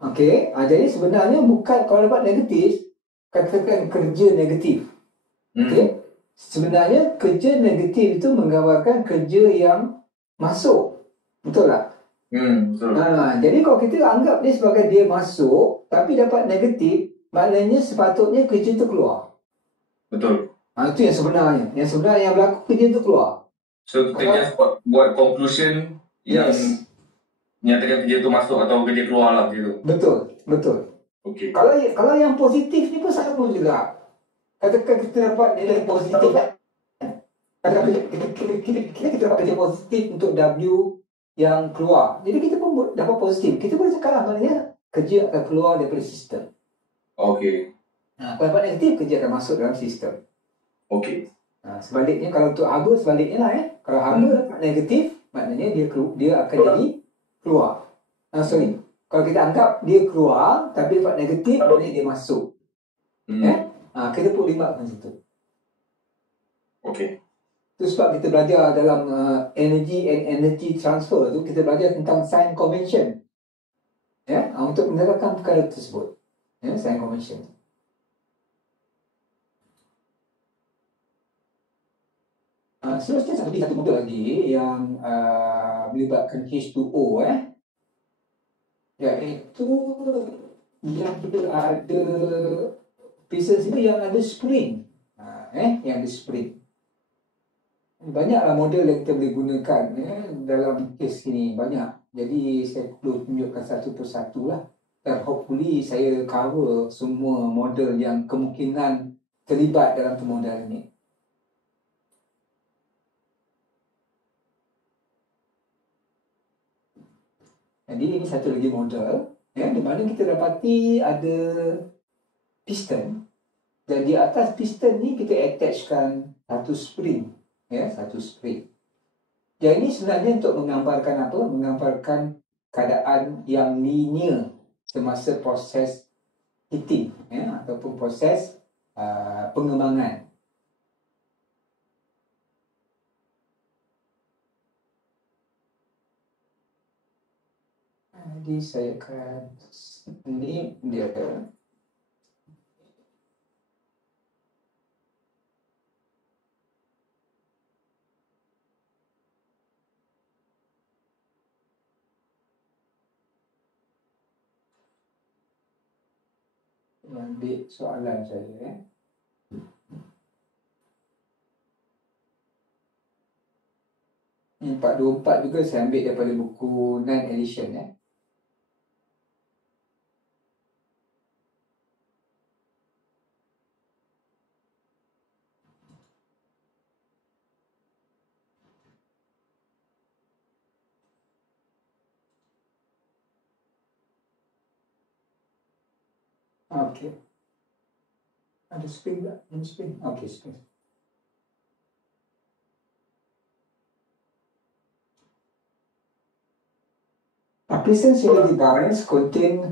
Okey, jadi sebenarnya bukan kalau dapat negatif, katakan kerja negatif. Okey. Sebenarnya kerja negatif itu menggambarkan kerja yang masuk. Betul tak? betul. Jadi kalau kita anggap dia sebagai dia masuk tapi dapat negatif, maknanya sepatutnya kerja itu keluar. Betul. Itu yang sebenarnya. Yang sebenarnya yang berlaku kerja itu keluar. So kita just buat conclusion yang nyatakan kerja itu masuk atau kerja keluar lah gitu. Betul. Okey. Kalau yang positif ni pun sama juga. Katakan kita dapat nilai positif. Katakan kita dapat kerja positif untuk W yang keluar. Jadi kita pun dapat positif. Kita boleh cakap lah maknanya kerja akan keluar daripada sistem. Okey. Kalau dapat negatif, kerja akan masuk dalam sistem. Okey. Sebaliknya kalau untuk haba sebaliknya lah Kalau haba dapat negatif, maknanya dia akan jadi keluar. Kalau kita anggap dia keluar tapi dapat negatif, maknanya dia masuk. Kita pun limat macam tu. Okey. Itu sebab kita belajar dalam energy and energy transfer tu, kita belajar tentang sign convention. Untuk menerapkan perkara tersebut. Sign convention. Seterusnya satu model lagi yang melibatkan H2O iaitu yang kita ada pieces ini yang ada spring. Yang ada spring. Banyaklah model yang kita boleh gunakan dalam kes ini, banyak. Jadi saya perlu tunjukkan satu persatu lah. Dan hopefully saya cover semua model yang kemungkinan terlibat dalam pemodelan ini. Jadi ini satu lagi model di mana kita dapati ada piston dan di atas piston ni kita attachkan satu spring. Satu spring. Yang ini sebenarnya untuk menggambarkan apa? Menggambarkan keadaan yang linear semasa proses heating ataupun proses pengembangan. Jadi saya akan ini dia ambil soalan saya. 424 juga saya ambil daripada buku 9 edition Okey. Ada spring tak? Ada spring. Okey, spring. A piston cylinder device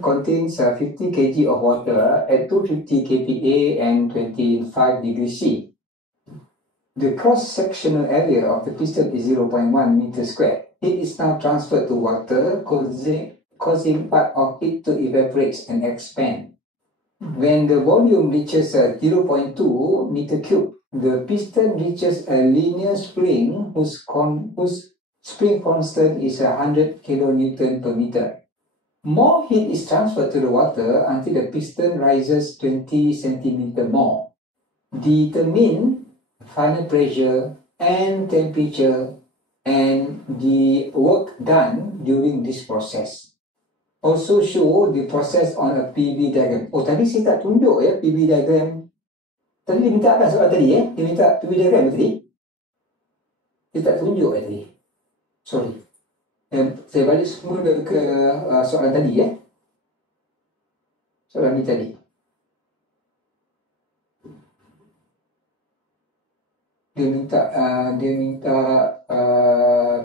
contains 50 kg of water at 250 kPa and 25 degrees C. The cross-sectional area of the piston is 0.1 meter square. It is now transferred to water, causing part of it to evaporate and expand. When the volume reaches 0.2 meter cube, the piston reaches a linear spring whose spring constant is 100 kilonewton per meter. More heat is transferred to the water until the piston rises 20 centimeter more. Determine final pressure and temperature and the work done during this process. Also show the process on a PV diagram. Tadi saya tak tunjuk PV diagram. Tadi dia minta apa soal tadi Dia minta PV diagram tadi. Dia tak tunjuk tadi. Sorry. Saya balik semula ke soalan tadi Soalan ni tadi. dia minta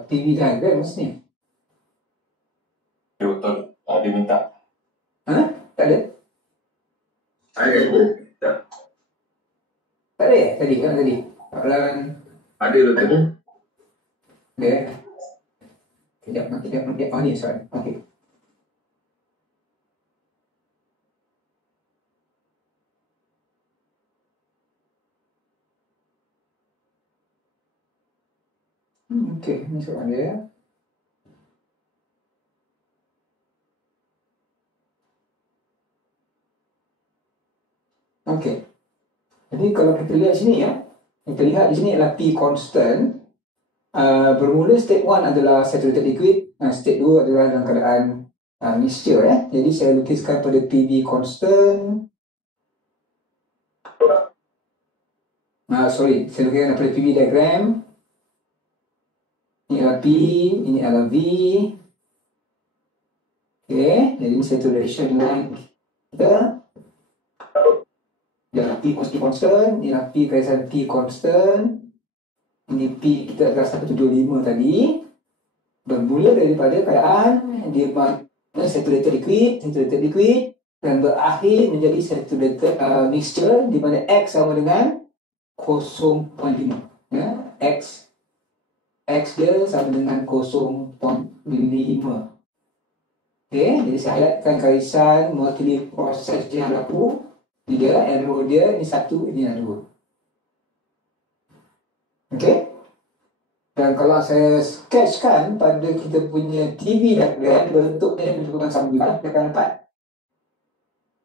PV diagram maksudnya. Ya betul. Dia minta. Tak ada? Ada. Tak ada tadi kan tadi? Soalan Ada betul. dia. Kejap. Oh ni soalan. Okey. Okey, ni soalan dia. Okey. Jadi kalau kita lihat sini ya, kita lihat di sini adalah P constant. Bermula state 1 adalah saturated liquid, state 2 adalah dalam keadaan mixture ya. Jadi saya lukiskan pada PV constant. Saya lukiskan pada PV diagram. Ini adalah P, ini adalah V. Okey, jadi ini saturation line kita. Ini adalah P constant, ini adalah P kaitan P constant. Ini P kita adalah 175 tadi. Bermula daripada keadaan dia saturated liquid dan berakhir menjadi saturated mixture di mana X sama dengan 0.5 ya. X dia sama dengan 0.5. Okey, jadi saya highlightkan garisan multi proses yang berlaku. Ini dia arrow dia, ini satu, ini arrow. Okey. Dan kalau saya sketchkan pada kita punya TV diagram, bentuknya bukan sama juga, kita akan dapat.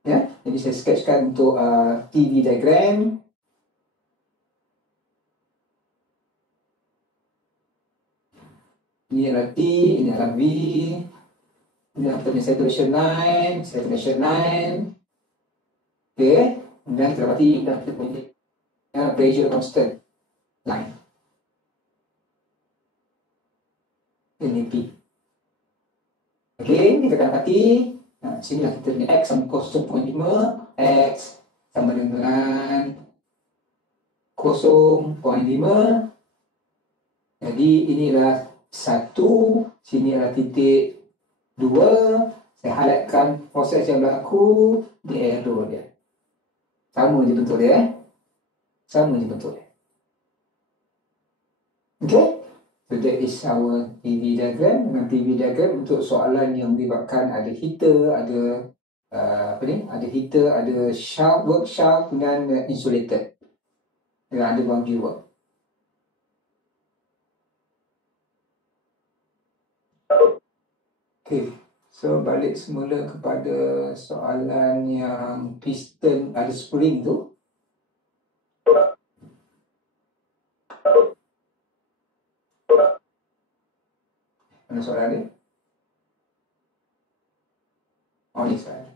Ya, jadi saya sketchkan untuk TV diagram. Ini adalah T, ini adalah V. Ini adalah saturation line. Okey, kemudian kita dapati kita punya pressure constant line. Ini P. Okey, kita akan dapati sinilah kita punya X sama 0.5, X sama dengan 0.5. Jadi inilah 1, sini adalah titik 2. Saya highlightkan proses yang berlaku di arrow dia. Sama je bentuk dia. Okey. So that is our PV diagram. Dengan PV diagram untuk soalan yang melibatkan ada heater, ada ada heater, ada shaft, work shaft dengan insulated. Dan ada boundary work. Okay, so balik semula kepada soalan yang piston ada spring tu. Mana soalan dia? Oh, ni soalan.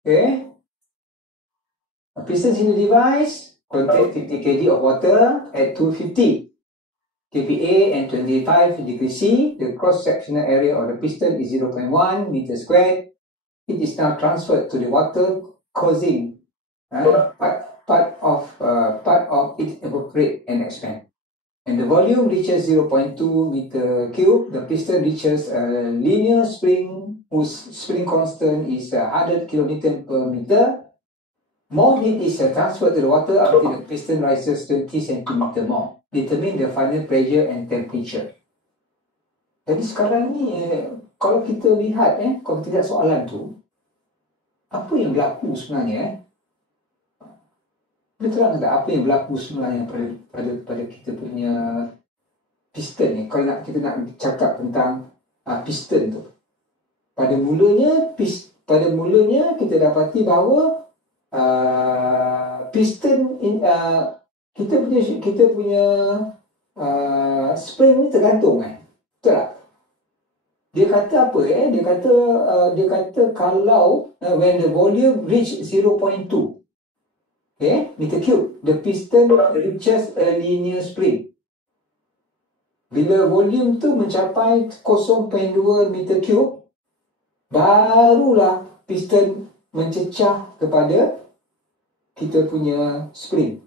Okay. A piston in the device contains 50 kg of water at 250 kPa and 25 degrees C. The cross-sectional area of the piston is 0.1 meter squared. It is now transferred to the water, causing part of it evaporate and expand. And the volume reaches 0.2 meter cube. The piston reaches a linear spring whose spring constant is 100 kilonewton per meter. More heat is transferred to the water until the piston rises 20 centimeter more. Determine the final pressure and temperature. Jadi sekarang ni kalau kita lihat kalau kita lihat soalan tu, apa yang berlaku sebenarnya Boleh terang tak apa yang berlaku sebenarnya pada kita punya piston ni? Kalau kita nak cakap tentang piston tu, pada mulanya kita dapati bahawa piston kita punya spring ni tergantung betul tak? Dia kata apa dia kata kalau when the volume reach 0.2 meter cube, the piston reaches a linear spring. Bila volume tu mencapai 0.2 meter cube, barulah piston mencecah kepada kita punya spring.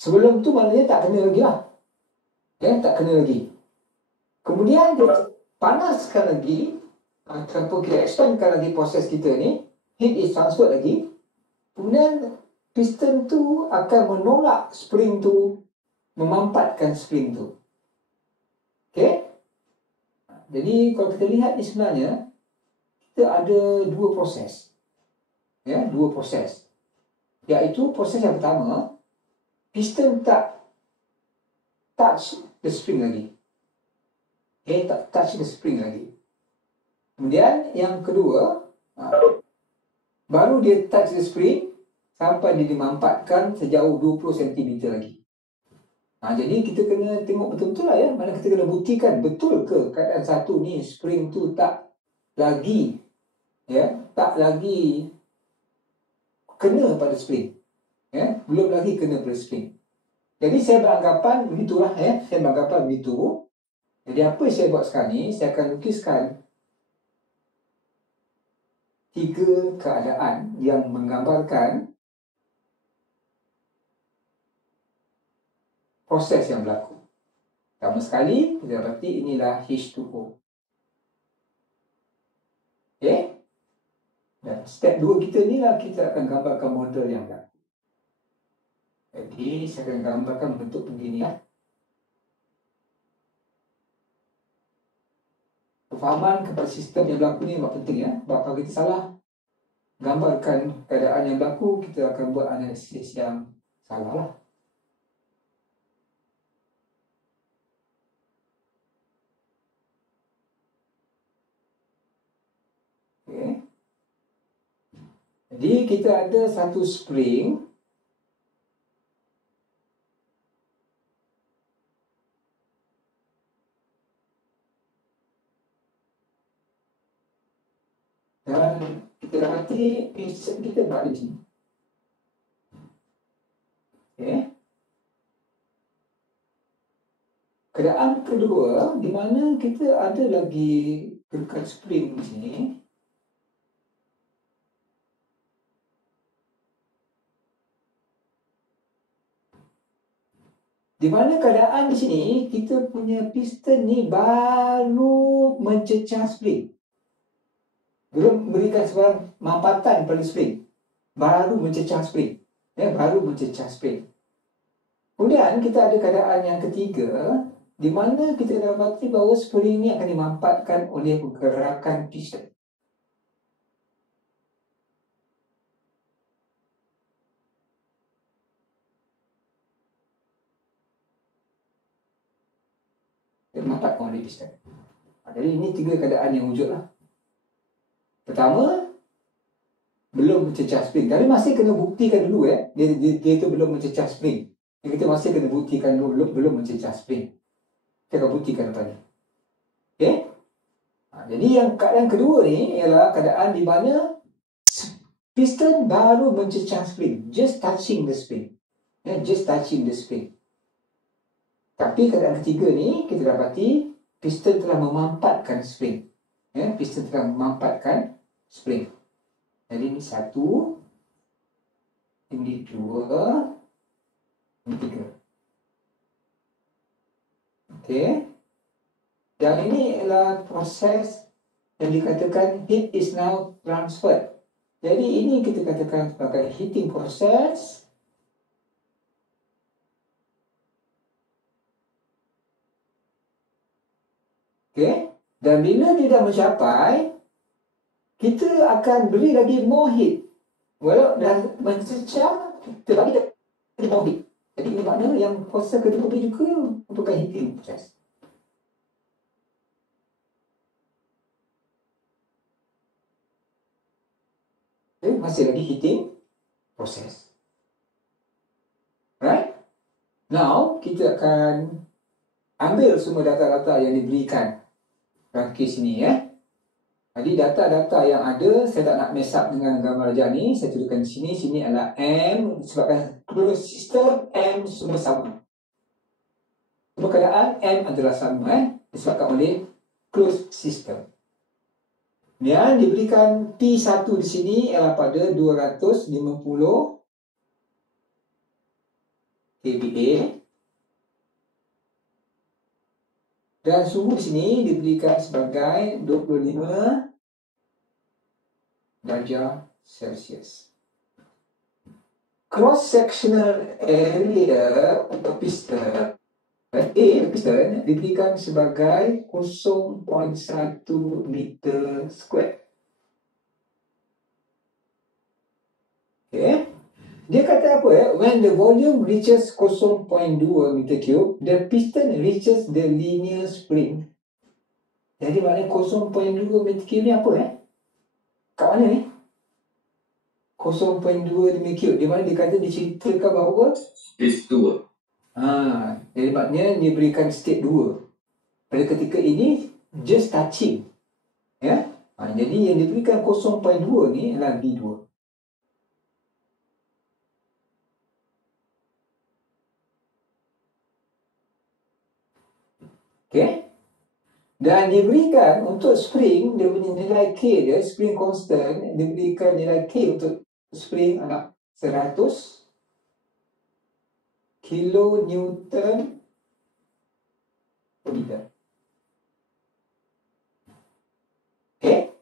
Sebelum tu maknanya tak kena lagi lah. Tak kena lagi. Kemudian dia panaskan lagi, ataupun kita expandkan lagi proses kita ni, heat is transferred lagi. Kemudian piston tu akan menolak spring tu, memampatkan spring tu. Okey? Jadi kalau kita lihat ni sebenarnya kita ada dua proses. Dua proses. Iaitu proses yang pertama, piston tak touch the spring lagi. Tak touch the spring lagi. Kemudian yang kedua, baru dia touch the spring sampai dia dimampatkan sejauh 20 cm lagi. Jadi kita kena tengok betul-betul lah mana kita kena buktikan betul ke keadaan satu ni spring tu tak lagi kena pada spring. Belum lagi kena pada spring. Jadi saya beranggapan begitulah saya beranggapan begitu. Jadi apa yang saya buat sekarang ni, saya akan lukiskan 3 keadaan yang menggambarkan proses yang berlaku. Pertama sekali, kita dapati inilah H2O. Dan step 2 kita ni lah kita akan gambarkan model yang berlaku. Jadi, saya akan gambarkan bentuk begini lah. Kefahaman kepada sistem yang berlaku ni memang penting Sebab kalau kita salah gambarkan keadaan yang berlaku, kita akan buat analisis yang salah lah. Jadi kita ada satu spring dan kita dapati piston kita berada di sini. Keadaan kedua, di mana kita ada lagi dekat spring di sini. Di mana keadaan di sini, kita punya piston ni baru mencecah spring. Belum memberikan sebarang mampatan pada spring. Baru mencecah spring. Baru mencecah spring. Kemudian kita ada keadaan yang ketiga, di mana kita dapati bahawa spring ini akan dimampatkan oleh pergerakan piston. Dimampatkan oleh piston. Jadi ini 3 keadaan yang wujud lah. Pertama, belum mencecah spring. Tapi masih kena buktikan dulu dia itu belum mencecah spring. Kita masih kena buktikan dulu belum mencecah spring. Kita akan buktikan lepas ni. Jadi yang keadaan kedua ni ialah keadaan di mana piston baru mencecah spring. Just touching the spring. Just touching the spring. Tapi keadaan ketiga ni kita dapati piston telah memampatkan spring. Piston telah memampatkan spring. Jadi ini 1, ini 2, ini 3. Dan ini adalah proses yang dikatakan heat is now transferred. Jadi ini kita katakan sebagai heating process. Dan bila dia dah mencapai, kita akan beri lagi more heat. Walau dah mencecah, kita bagi lagi more heat. Jadi ini makna yang proses kedua ini juga merupakan heating proses. Masih lagi heating proses. Right? Now, kita akan ambil semua data-data yang diberikan dalam kes ini. Jadi data-data yang ada, saya tak nak mess up dengan gambar raja ni. Saya tuliskan di sini. Sini adalah M. Sebabkan closed system, M semua sama. Cuma keadaan M adalah sama disebabkan oleh closed system. Yang diberikan P1 di sini ialah pada 250 kVA dan suhu di sini diberikan sebagai 25 darjah Celsius. Cross-sectional area untuk piston piston diberikan sebagai 0.1 meter square. Okay. Dia kata apa ya? When the volume reaches 0.2 meter cube, the piston reaches the linear spring. Jadi maknanya 0.2 meter cube ni apa kat mana ni? 0.2 meter cube. Di mana dia kata diceritakan bahawa Phase 2. jadi maknanya dia berikan state 2. Pada ketika ini just touching. Ya. Jadi yang diberikan 0.2 ni adalah B2. Okay. Dan diberikan untuk spring, dia punya nilai K dia, spring constant, diberikan nilai K untuk spring adalah 100 kilonewton per meter. Okay.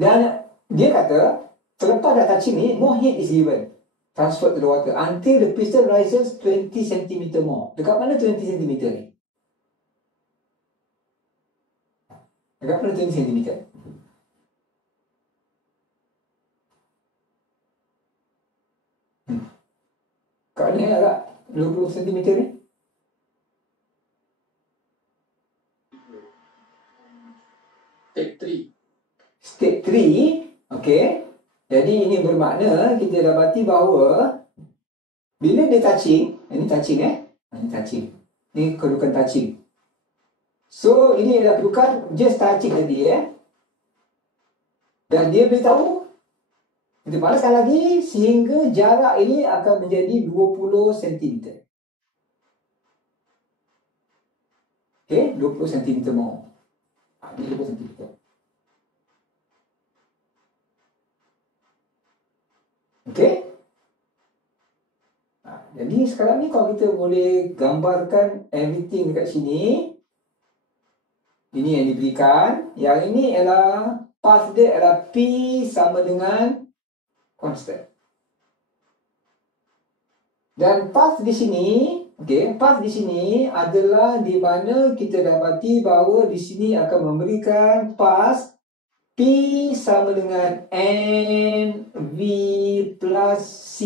Dan dia kata, selepas dah touching ni, more heat is given. Transferred to the water until the piston rises 20 cm more. Dekat mana 20 cm ni? Dekat mana 20 cm? Kat mana agak 20 cm ni? Take 3. State 3, okay. Jadi ini bermakna kita dapati bahawa bila dia touching, ini touching ini touching. Ini kedudukan touching. So ini adalah kedudukan just touching tadi Dan dia beritahu kita balaskan lagi sehingga jarak ini akan menjadi 20 cm. Okay, 20 cm more. Ini 20 cm. Okay. Jadi sekarang ni kalau kita boleh gambarkan everything dekat sini. Ini yang diberikan. Yang ini ialah path dia adalah P sama dengan constant. Dan path di sini, okay, path di sini adalah di mana kita dapati bahawa di sini akan memberikan path P sama dengan NV plus C.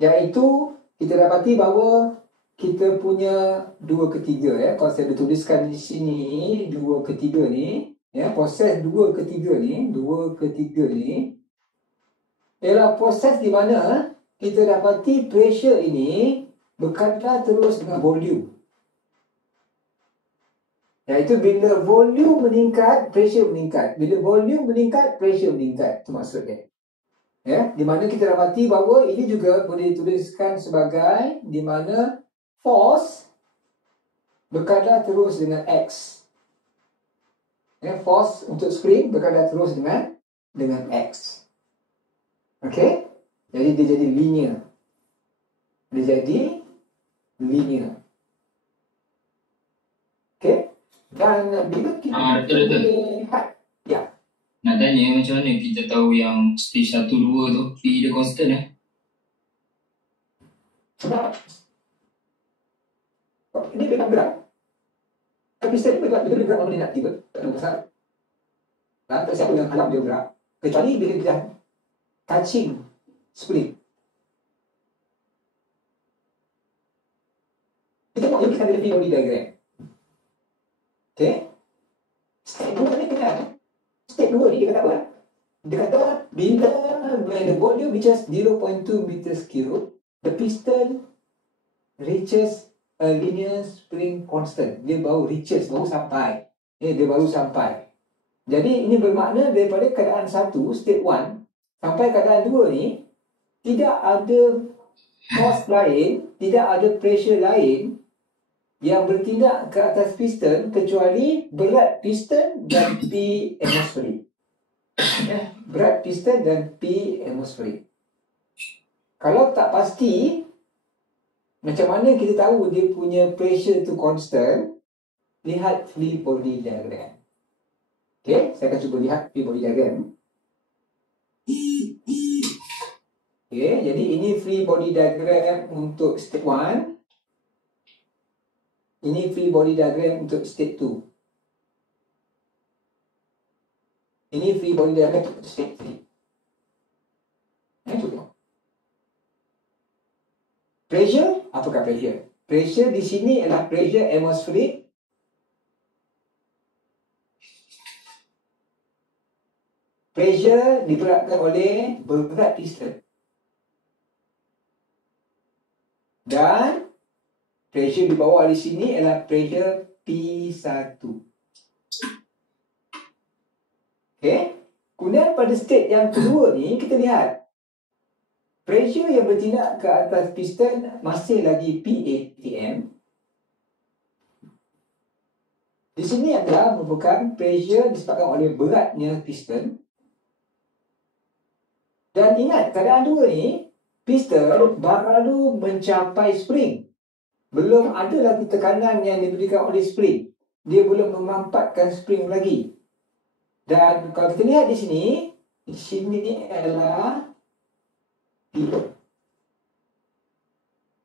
Iaitu kita dapati bahawa kita punya 2/3 kalau saya tuliskan di sini 2/3 ni proses 2/3 ni 2/3 ni ialah proses di mana kita dapati pressure ini berkadar terus dengan volume. Iaitu bila volume meningkat, pressure meningkat. Bila volume meningkat, pressure meningkat. Itu maksudnya. Di mana kita dapati bahawa ini juga boleh dituliskan sebagai di mana force berkadar terus dengan X. Force untuk spring berkadar terus dengan X. Okey? Jadi dia jadi linear. Dia jadi linear. Okey? Dan bila kita betul. lihat, Nak tanya macam mana kita tahu yang stage 1, 2 tu P dia constant sebab ini bergerak. Tapi saya bergerak kalau dia nak tiba. Tak ada masalah. Tak siapa yang halang dia bergerak. Kecuali bila dia touching spring. Kita tengok yang kita ada POD diagram. Okay. Step 2 ni kenal. Step 2 ni dia kata apa? Dia kata bila when the volume reaches 0.2 meters cube, the piston reaches a linear spring constant. Dia baru reaches, baru sampai. Dia baru sampai. Jadi ini bermakna daripada keadaan 1, state 1, sampai keadaan 2 ni, tidak ada force lain, tidak ada pressure lain yang bertindak ke atas piston kecuali berat piston dan P atmosferik. Ya, berat piston dan P atmosferik. Kalau tak pasti, macam mana kita tahu dia punya pressure tu constant? Lihat free body diagram. Okay, saya akan cuba lihat free body diagram. Okay, jadi ini free body diagram untuk state 1. Ini free body diagram untuk state 2. Ini free body diagram untuk state 3. Cuba. Pressure, apakah pressure? Pressure di sini adalah pressure atmosferik. Pressure diberatkan oleh berat piston. Dan pressure di bawah di sini adalah pressure P1. Okay. Kemudian pada state yang kedua ni, kita lihat pressure yang bertindak ke atas piston masih lagi PATM. Di sini adalah merupakan pressure disebabkan oleh beratnya piston. Dan ingat, keadaan dua ni, piston baru mencapai spring. Belum ada lagi tekanan yang diberikan oleh spring. Dia belum memampatkan spring lagi. Dan kalau kita lihat di sini adalah P.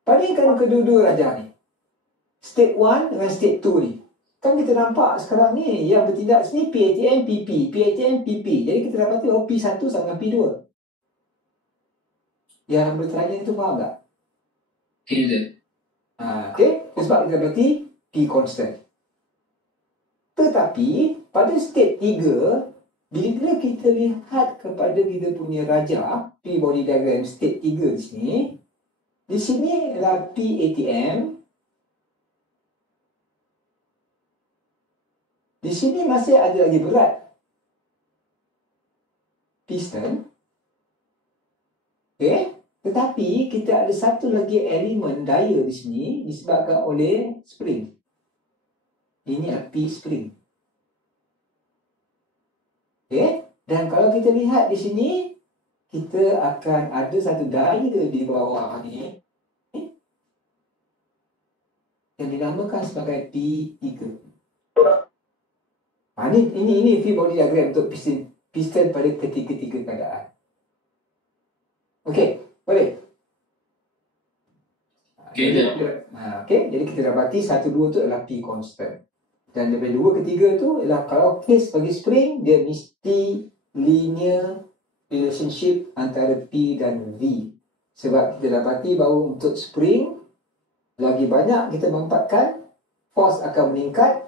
Bandingkan kedua-dua rajah ni. State 1 dengan state 2 ni. Kan kita nampak sekarang ni yang bertindak sini PATM, PP. PATM, PP. Jadi kita dapati P1 sama dengan P2. Yang bertanya itu faham tak? Okay. Okay. Sebab kita dapati P constant. Tetapi pada state 3, bila kita lihat kepada kita punya rajah P body diagram state 3 di sini adalah PATM. Di sini masih ada lagi berat piston. Okay. Tetapi kita ada satu lagi elemen daya di sini disebabkan oleh spring. Ini adalah P spring. Okay. Dan kalau kita lihat di sini, kita akan ada satu daya di bawah ni yang dinamakan sebagai P3. Ini free body diagram untuk piston pada ketiga-tiga keadaan. Okey, boleh? Okay. Jadi kita dapati 1, 2 tu adalah P constant. Dan daripada 2 ke 3 tu adalah kalau case bagi spring, dia mesti linear relationship antara P dan V. Sebab kita dapati bahawa untuk spring, lagi banyak kita mempatkan, force akan meningkat.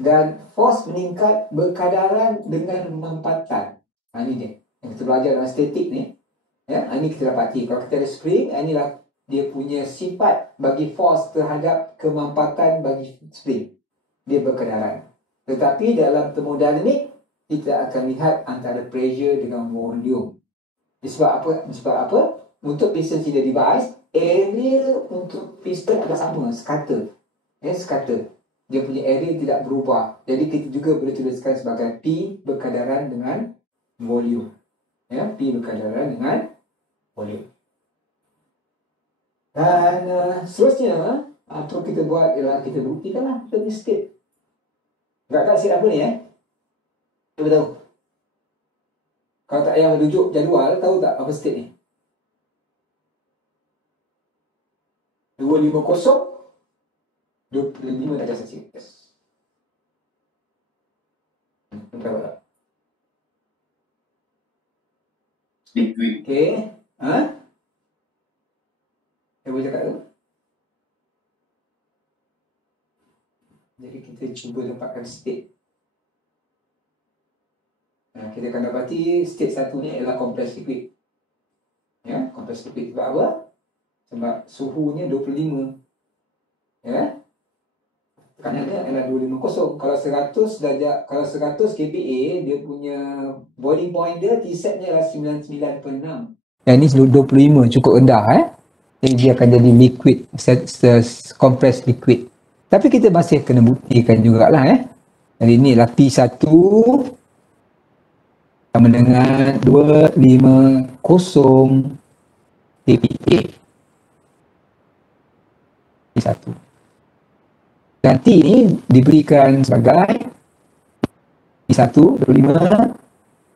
Dan force meningkat berkadaran dengan mempatan. Ini dia yang kita belajar dalam statik ni. Ya, ini kita dapati. Kalau kita ada spring, inilah dia punya sifat bagi force terhadap kemampatan bagi spring. Dia berkadaran. Tetapi dalam termodinamik, kita akan lihat antara pressure dengan volume. Sebab apa? Sebab apa? Untuk piston cylinder device, area untuk piston adalah sama, scatter. Ya, scatter. Dia punya area tidak berubah. Jadi kita juga boleh tuliskan sebagai P berkadaran dengan volume. Ya, P berkadaran dengan volume. Dan seterusnya, apa kita buat ialah kita buktikanlah kita punya state. Tak tahu state apa ni Cuba tahu. Kalau tak payah rujuk jadual, tahu tak apa state ni? 250 25 darjah Celsius. Berapa tak? Liquid. Okey. Saya boleh cakap tu? Jadi kita cuba dapatkan state. Kita akan dapati state satu ni adalah compressed liquid. Ya, compressed liquid sebab apa? Sebab suhunya 25. Ya. Tekanannya adalah 250. Kalau 100 darjah, kalau 100 kPa, dia punya boiling point dia T-set nya adalah 99.6. Yang ni 25 cukup rendah Jadi dia akan jadi liquid, compressed liquid. Tapi kita masih kena buktikan jugalah Jadi inilah P1 sama dengan 250 kPa. P1. Dan T ini diberikan sebagai P1 25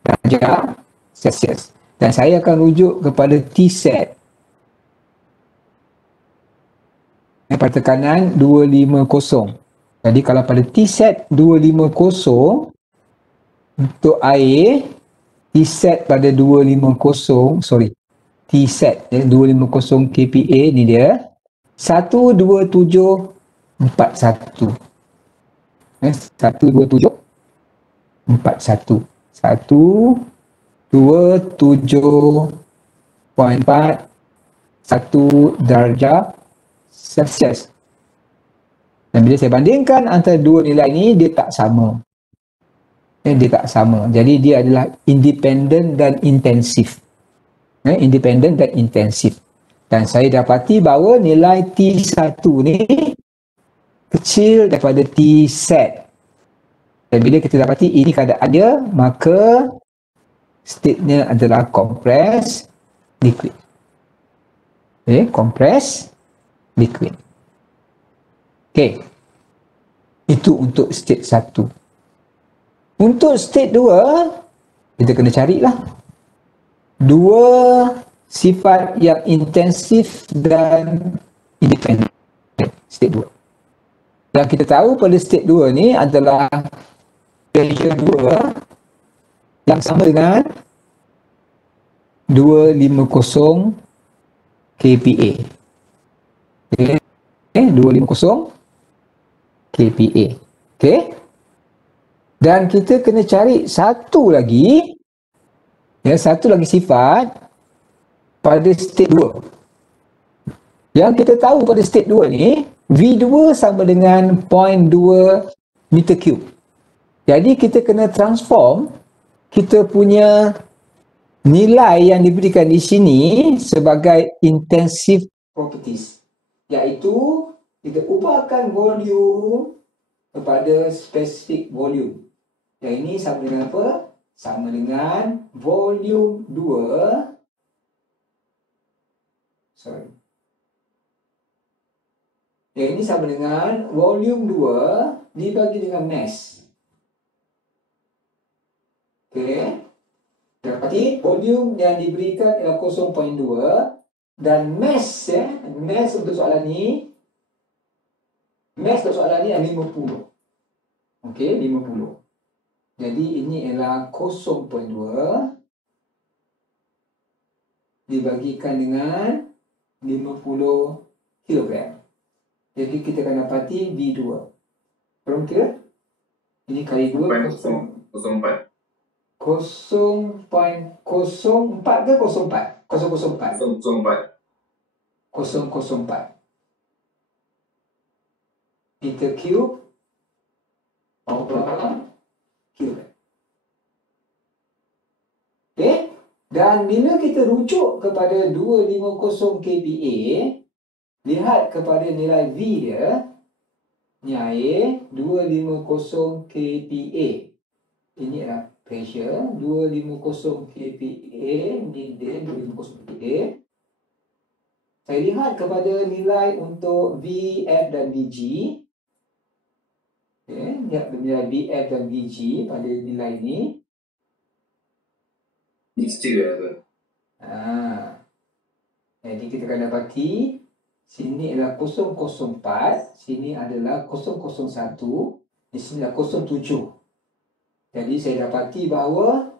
darjah Celsius. Dan saya akan rujuk kepada T-set. Pada tekanan 250. Jadi kalau pada T-set 250 untuk air, T-set pada 250, T-set 250 kPa ni dia 12741. 12741. 127.41 darjah Celsius. Dan bila saya bandingkan antara dua nilai ini, dia tak sama. Dia tak sama. Jadi dia adalah independent dan intensif. Independent dan intensif. Dan saya dapati bahawa nilai T1 ni kecil daripada T-set. Dan bila kita dapati ini keadaan dia, maka state-nya adalah compressed liquid. Compressed liquid. Itu untuk state 1. Untuk state 2, kita kena carilah dua sifat yang intensif dan independent. State 2. Dan kita tahu pada state 2 ni adalah pressure 2 yang sama dengan 250 kPa. 250 kPa. Dan kita kena cari satu lagi sifat pada state 2. Yang kita tahu pada state 2 ni, V2 sama dengan 0.2 meter cube. Jadi kita kena transform kita punya nilai yang diberikan di sini sebagai intensive properties. Iaitu kita ubahkan volume kepada specific volume. Yang ini sama dengan apa? Sama dengan volume 2. Yang ini sama dengan volume 2 dibagi dengan mass. Berarti volume yang diberikan ialah 0.2 dan mass untuk soalan ni adalah 50. 50. Jadi ini ialah 0.2 dibagikan dengan 50 kilogram. Jadi kita akan dapati V2. Belum kira? Ini kali 2 0.04. 0.04 ke 0.04? 004. 004. Meter cube kilogram. Dan bila kita rujuk kepada 250 kPa, lihat kepada nilai V dia, ni air 250 kPa. Ini adalah pressure 250 kPa, ni dia 250 kPa. Saya lihat kepada nilai untuk VF dan VG. Lihat nilai VF dan VG pada nilai ni. Mixture tu. Jadi kita akan dapati sini adalah 004, sini adalah 001, di sini adalah 07. Jadi saya dapati bahawa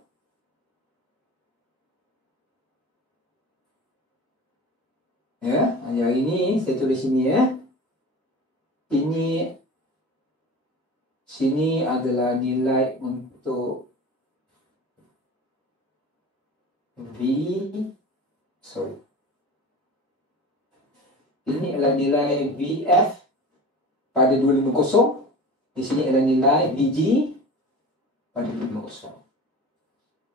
yang ini saya tulis sini ini sini adalah nilai untuk ini adalah nilai VF pada 250. Di sini adalah nilai VG pada 250.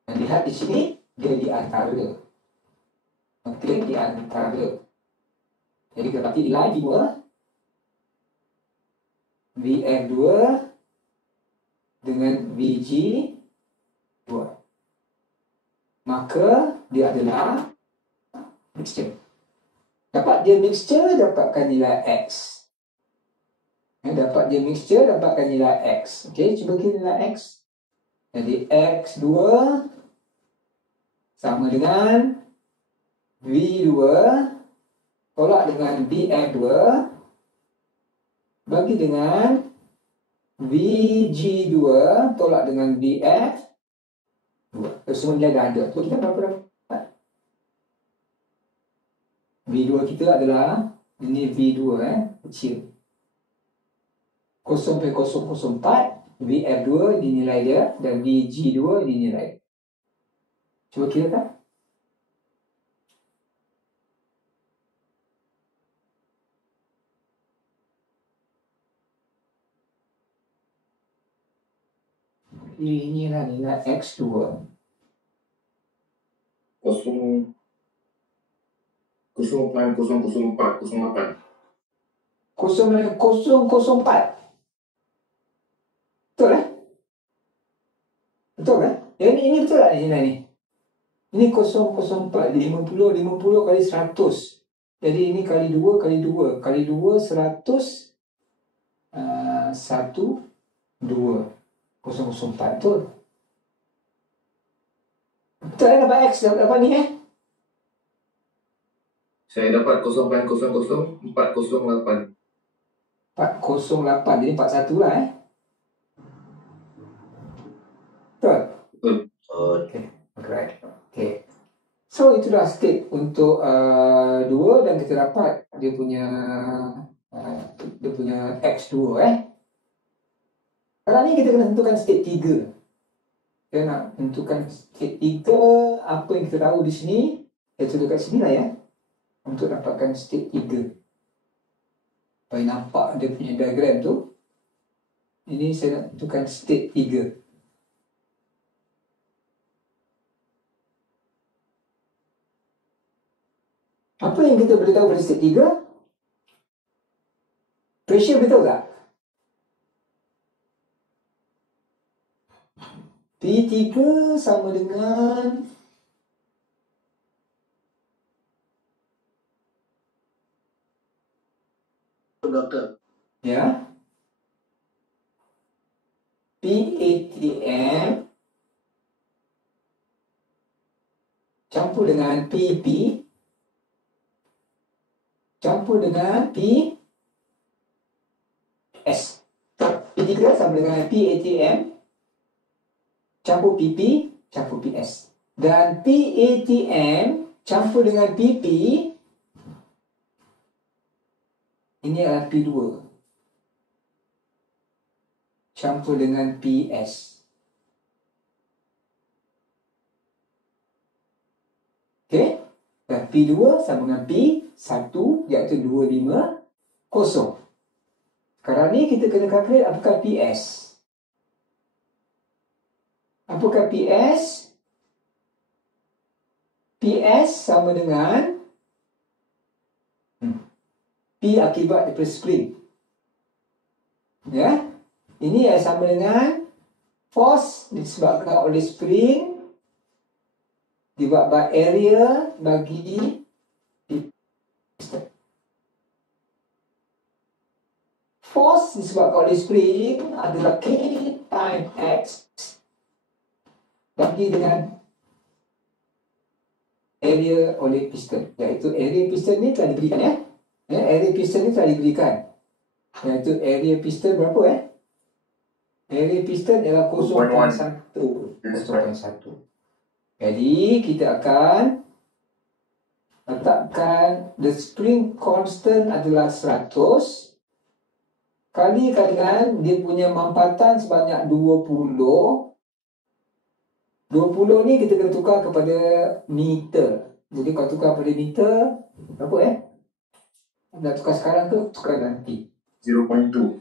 Dan lihat di sini dia di antara. Di antara. Jadi kita dapat nilai VF2 dengan VG2. Maka dia adalah mixture. Dapat dia mixture, dapatkan nilai X. Dapat dia mixture, dapatkan nilai X. Okey, cuba kita nilai X. Jadi X2 sama dengan V2 tolak dengan VF2 bagi dengan VG2 tolak dengan VF2. Semua nilai dah ada. So, kita berapa dapat? V2 kita adalah, ini V2 kecil. 0,004, VF2 dinilai dia dan VG2 dinilai. Cuba kira kan? Inilah nilai X2. 0,00408. 0,004. Betul Betul Ini betul tak nilai ni? Ini 0,04, 50 kali 100. Jadi ini kali 2 kali 2. Kali 2 100 1 2 0,04. Betul. Betul dapat X, dapat ni Saya dapat 0,00408. 408, jadi 41 lah Betul? Betul. Okay, right. Okay. So itulah state untuk 2 dan kita dapat dia punya X2 Sekarang ni kita kena tentukan state 3. Kita nak tentukan state 3, apa yang kita tahu di sini, kita tulis kat sini lah untuk dapatkan state 3. Supaya nampak dia punya diagram tu. Ini saya nak tentukan state 3. Apa yang kita boleh tahu pada state 3? Pressure boleh tahu tak? P3 sama dengan Doktor. PATM campur dengan PP campur dengan PS. P3 sama dengan PATM campur PP campur PS. Dan PATM campur dengan PP ini adalah P2 campur dengan PS. Okey? Dan P2 sama dengan P1 iaitu 250. Sekarang ni kita kena calculate apakah PS. Apakah PS? PS sama dengan P akibat daripada spring. Ini sama dengan force disebabkan oleh spring dibuat area bagi piston. Force disebabkan oleh spring adalah K times X bagi dengan area oleh piston. Iaitu area piston ni telah diberikan area piston ni telah diberikan. Iaitu area piston berapa Area piston ialah 0.1. 0.1. Jadi kita akan letakkan the spring constant adalah 100 kali dengan dia punya mampatan sebanyak 20. 20 ni kita kena tukar kepada meter. Jadi kalau tukar kepada meter berapa Nak tukar sekarang ke tukar nanti? 0.2.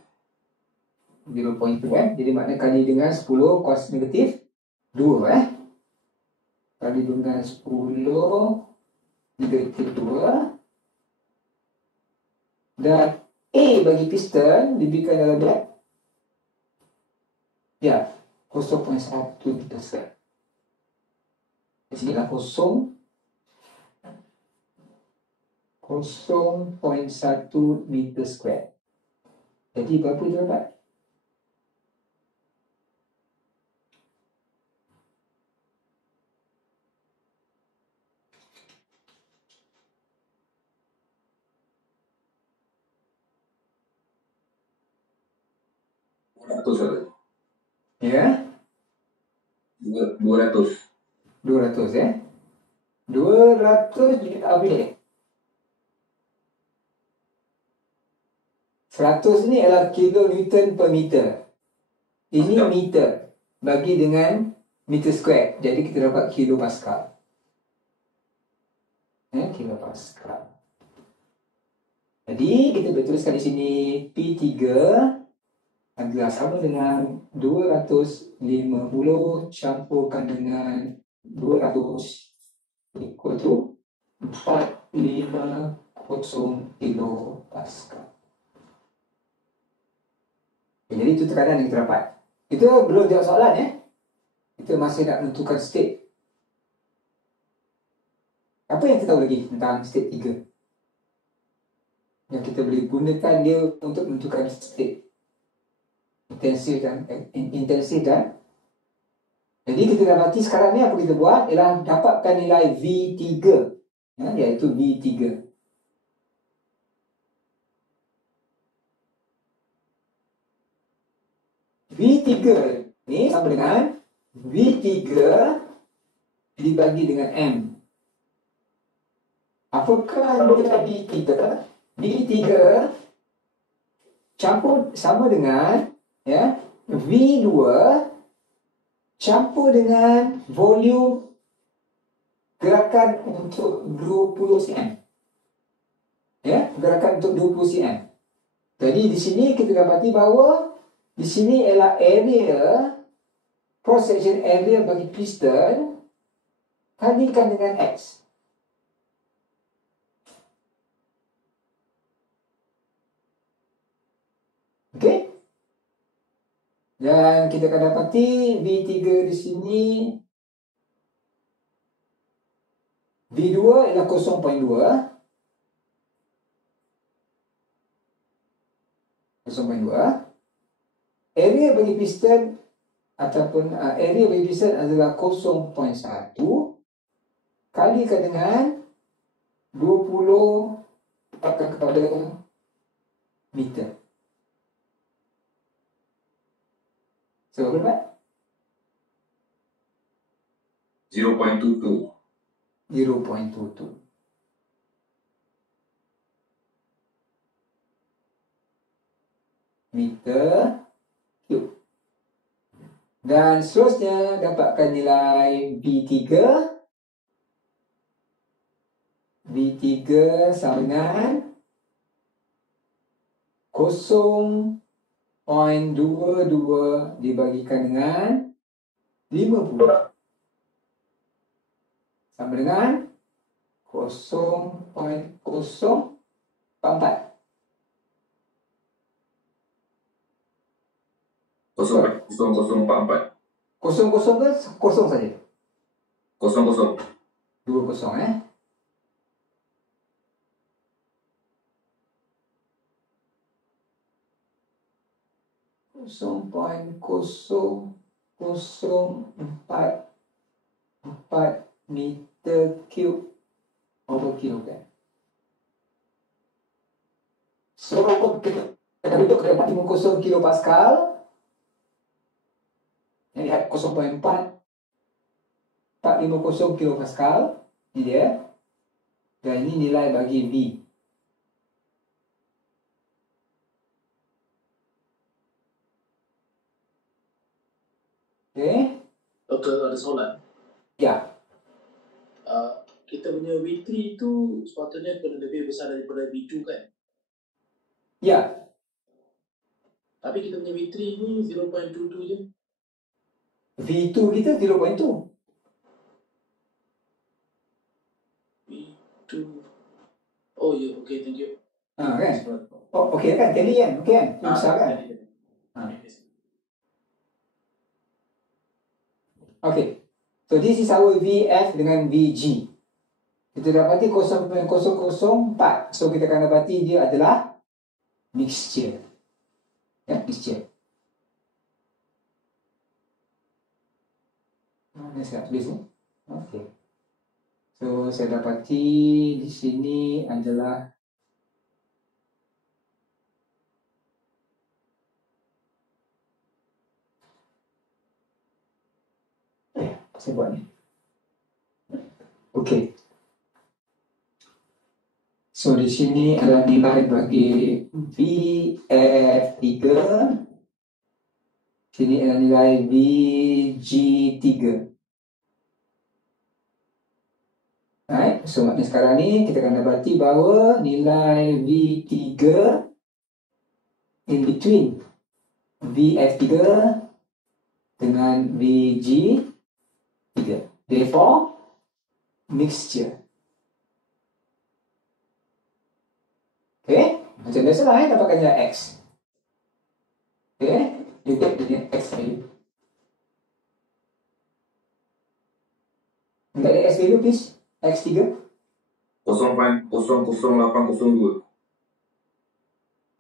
0.2 Jadi maknanya kali dengan 10 cos negatif 2 kali dengan 10 negatif 2 Dan A bagi piston diberikan dalam bilangan, ya, 0.1 meter square. Di sini lah 0.1 meter square. Jadi berapa itu dapat? Ratus ada. Ya, 200. 200 ya. 200 unit habis. 100 ni adalah kilonewton per meter. Ini Pascal. meter bagi dengan meter square. Jadi kita dapat kilopascal. Ya, kilopascal. Jadi kita boleh tuliskan di sini P3 adalah sama dengan 250 campurkan dengan 200 equal to 450 kilopascal. Jadi itu tekanan yang kita dapat. Itu belum jawab soalan ya. Kita masih nak menentukan state. Apa yang kita tahu lagi tentang state 3? Yang kita boleh gunakan dia untuk menentukan state. Intensif dan jadi kita dapati sekarang ni apa kita buat ialah dapatkan nilai V3 ya, iaitu V3. V3 ni sama dengan V3 dibagi dengan M. Apakah nilai V3? V3 campur sama dengan ya V2 campur dengan volume gerakan untuk 20 cm. Ya, gerakan untuk 20 cm. Jadi di sini kita dapati bahawa di sini ialah area cross section area bagi piston kalikan dengan X. Okey? Dan kita akan dapati V3 di sini V2 ialah 0.2. 0.2. Area bagi piston ataupun area bagi piston adalah 0.1 kalikan dengan 20 akan kepada meter. So, berapa? 0.22. 0.22. Meter cube. Dan seterusnya dapatkan nilai V3. V3 sama dengan 0.22 dibagikan dengan 50 sama dengan 0.044. 0.0044. 00 ke kosong saja? 00. 20 eh. Kosong poin kosong empat meter cube over kilogram. So kita duduk ke 450 kilopascal. Yang lihat 0.450 kilopascal. Ini dia. Dan ini nilai bagi V. Okey. Doktor, ada soalan. Ya. Kita punya V3 itu sepatutnya kena lebih besar daripada V2 kan? Ya. Tapi kita punya V3 ni 0.22 je. V2 kita 0.2. V2. Oh ya, yeah. Okay, thank you. Kan? Oh, okey kan? Tally kan? Okey kan? Itu besar kan? Okay. So this is our VF dengan VG. Kita dapati 0.004. So kita akan dapati dia adalah mixture. Ya, mixture. Mana saya tulis ni? Okay. So saya dapati di sini adalah saya buat ni. Okay. So di sini adalah nilai bagi VF3. Sini adalah nilai VG3. Right? So maknanya sekarang ni kita akan dapati bahawa nilai V3 in between VF3 dengan VG3. Therefore, mixture. Okay? Macam biasalah dapatkan nilai X. Okay? You get the X value. Get the X value please. X3. 0.00802. 0.00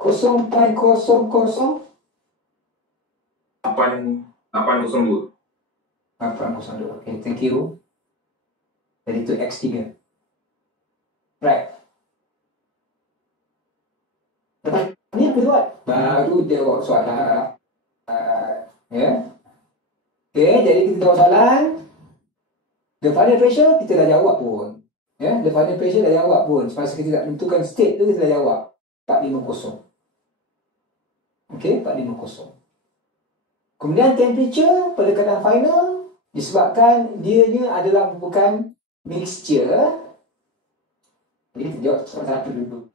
802. 802. Okay, thank you. Jadi itu X3. Right. Ini yang kedua. Baru jawab soalan. Ya. Okay, jadi kita jawab soalan. The final pressure kita dah jawab pun. Ya, the final pressure dah jawab pun. Semasa kita tak tentukan state tu kita dah jawab. 450. Okay, 450. Kemudian temperature pada keadaan final disebabkan dianya adalah merupakan mixture. Jadi kita jawab soalan satu dulu.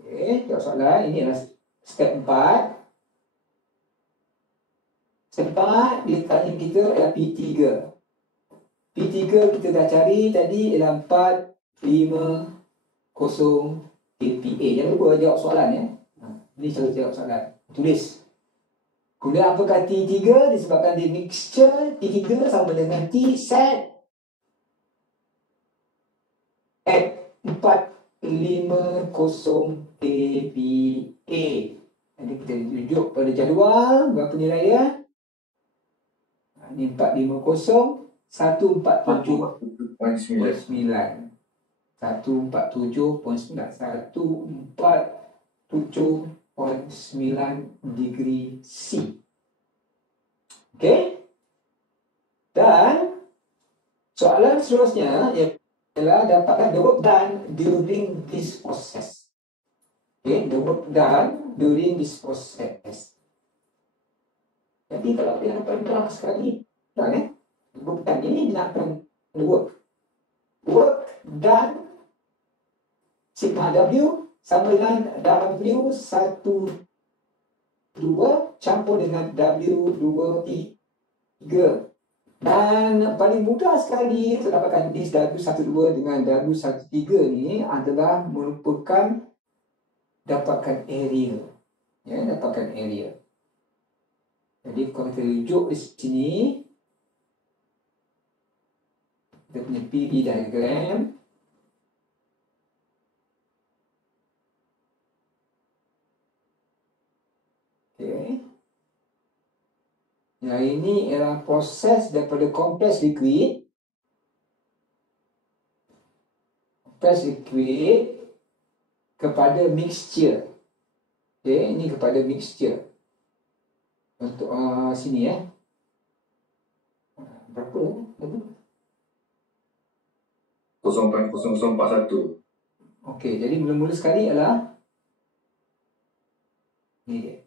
Okay, jawab soalan. Ini adalah step 4. Step 4, dia tanya kita adalah P3. P3 kita dah cari tadi ialah 450 kPa. Jangan lupa jawab soalan ya. Ini cara jawab soalan. Tulis. Kemudian apakah T3? Disebabkan dia mixture, T3 sama dengan T set at 450 kPa. Jadi kita rujuk pada jadual, berapa nilai dia? Ini 450, 147.9. 147.9. 147.9 degree C. Okey? Dan soalan seterusnya ialah dapatkan the work done during this process. Okey, the work done during this process. Jadi kalau dia dapat terang sekali, bukan ini dia akan work done sigma W sama dengan W12 campur dengan W23. Dan paling mudah sekali kita dapatkan this W12 dengan W13 ni adalah merupakan dapatkan area. Ya, dapatkan area. Jadi kalau kita rujuk di sini, kita punya PV diagram. Okay. Yang ini ialah proses daripada compressed liquid. Compressed liquid kepada mixture. Okay, ini kepada mixture. Untuk sini ya. Berapa ya? 0.0041. Okey, jadi mula-mula sekali adalah ini dia.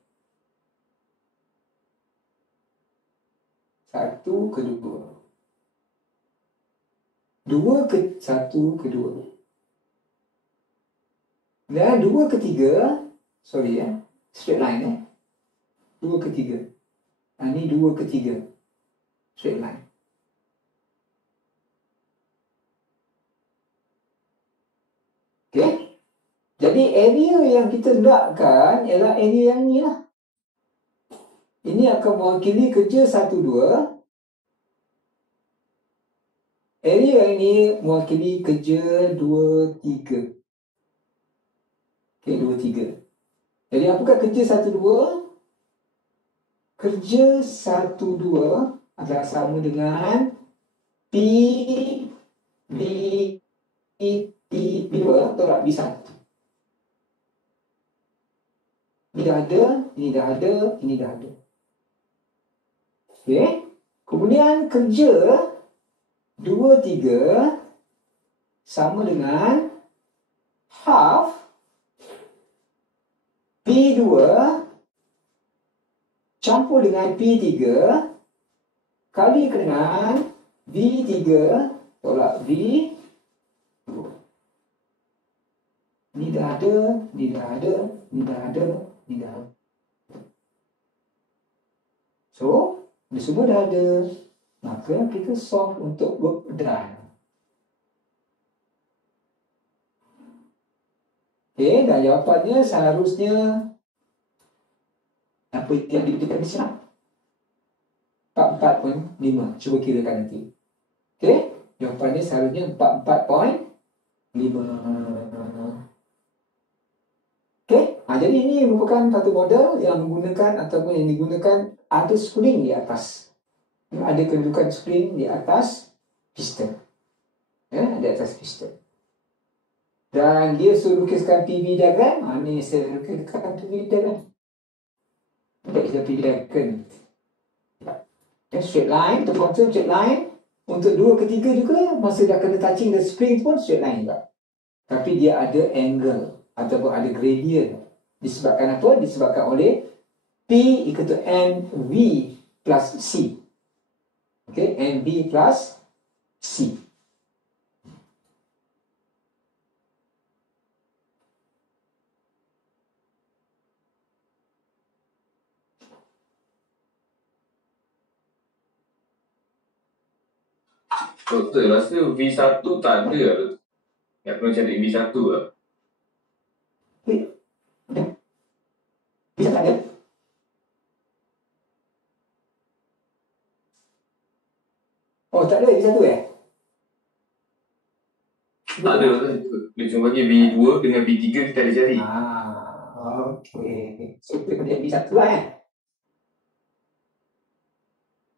1 ke 2. 2 ke 1 ke 2. Dan 2 ke 3, sorry ya, straight line ya. 2 ke 3. Ini 2 ke 3. Straight line. Jadi area yang kita nakkan ialah area yang ni lah. Ini akan mewakili kerja 1, 2. Area yang ini mewakili kerja 2, 3. Okey, 2, 3. Jadi apakah kerja 1, 2? Kerja 1, 2 adalah sama dengan P, B, B2 tolak B1. Ini dah ada, ini dah ada, ini dah ada. Okey. Kemudian kerja 2, 3 sama dengan half P2 campur dengan P3 kali dengan V3 tolak V2. Ini dah ada, ini dah ada, ini dah ada, ini dah ada. So, ini semua dah ada. Maka kita solve untuk work done. Okey, dan jawapannya seharusnya apa yang diberikan di sini? 44.5. Cuba kirakan nanti. Okey, jawapannya seharusnya 44.5. Okey, jadi ini merupakan satu model yang menggunakan ataupun yang digunakan ada spring di atas. Ada kedudukan spring di atas piston. Ya, di atas piston. Dan dia suruh lukiskan PV diagram. Ini saya lukiskan PV diagram. Kita PV diagram. Straight line, to confirm straight line. Untuk 2 ke 3 juga, masa dah kena touching the spring pun straight line juga. Tapi dia ada angle ataupun ada gradient. Disebabkan apa? Disebabkan oleh P equal to NV plus C. Okay, NV plus C. Doktor rasa V1 tak ada lah. Yang kena cari V1 lah. Bisa tak ada? Oh, tak ada satu Tak ada. Dia cuma bagi V2 dengan V3 kita ada cari. Okey. So, kita kena B1 lah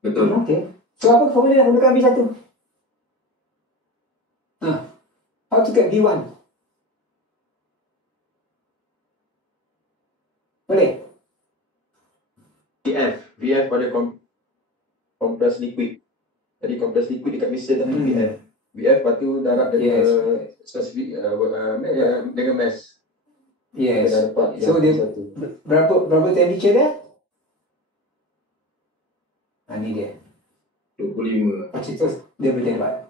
Betul. Okey. So, apa formula yang menggunakan B1? How to get B1? Boleh? VF pada compressed liquid. Jadi compressed liquid dekat mesin tadi VF. VF lepas tu darab dengan spesifik dengan mass. Yes. Kita dapat So, dia satu. berapa temperature dia? Ini dia. 25. Macam tu dia boleh dapat.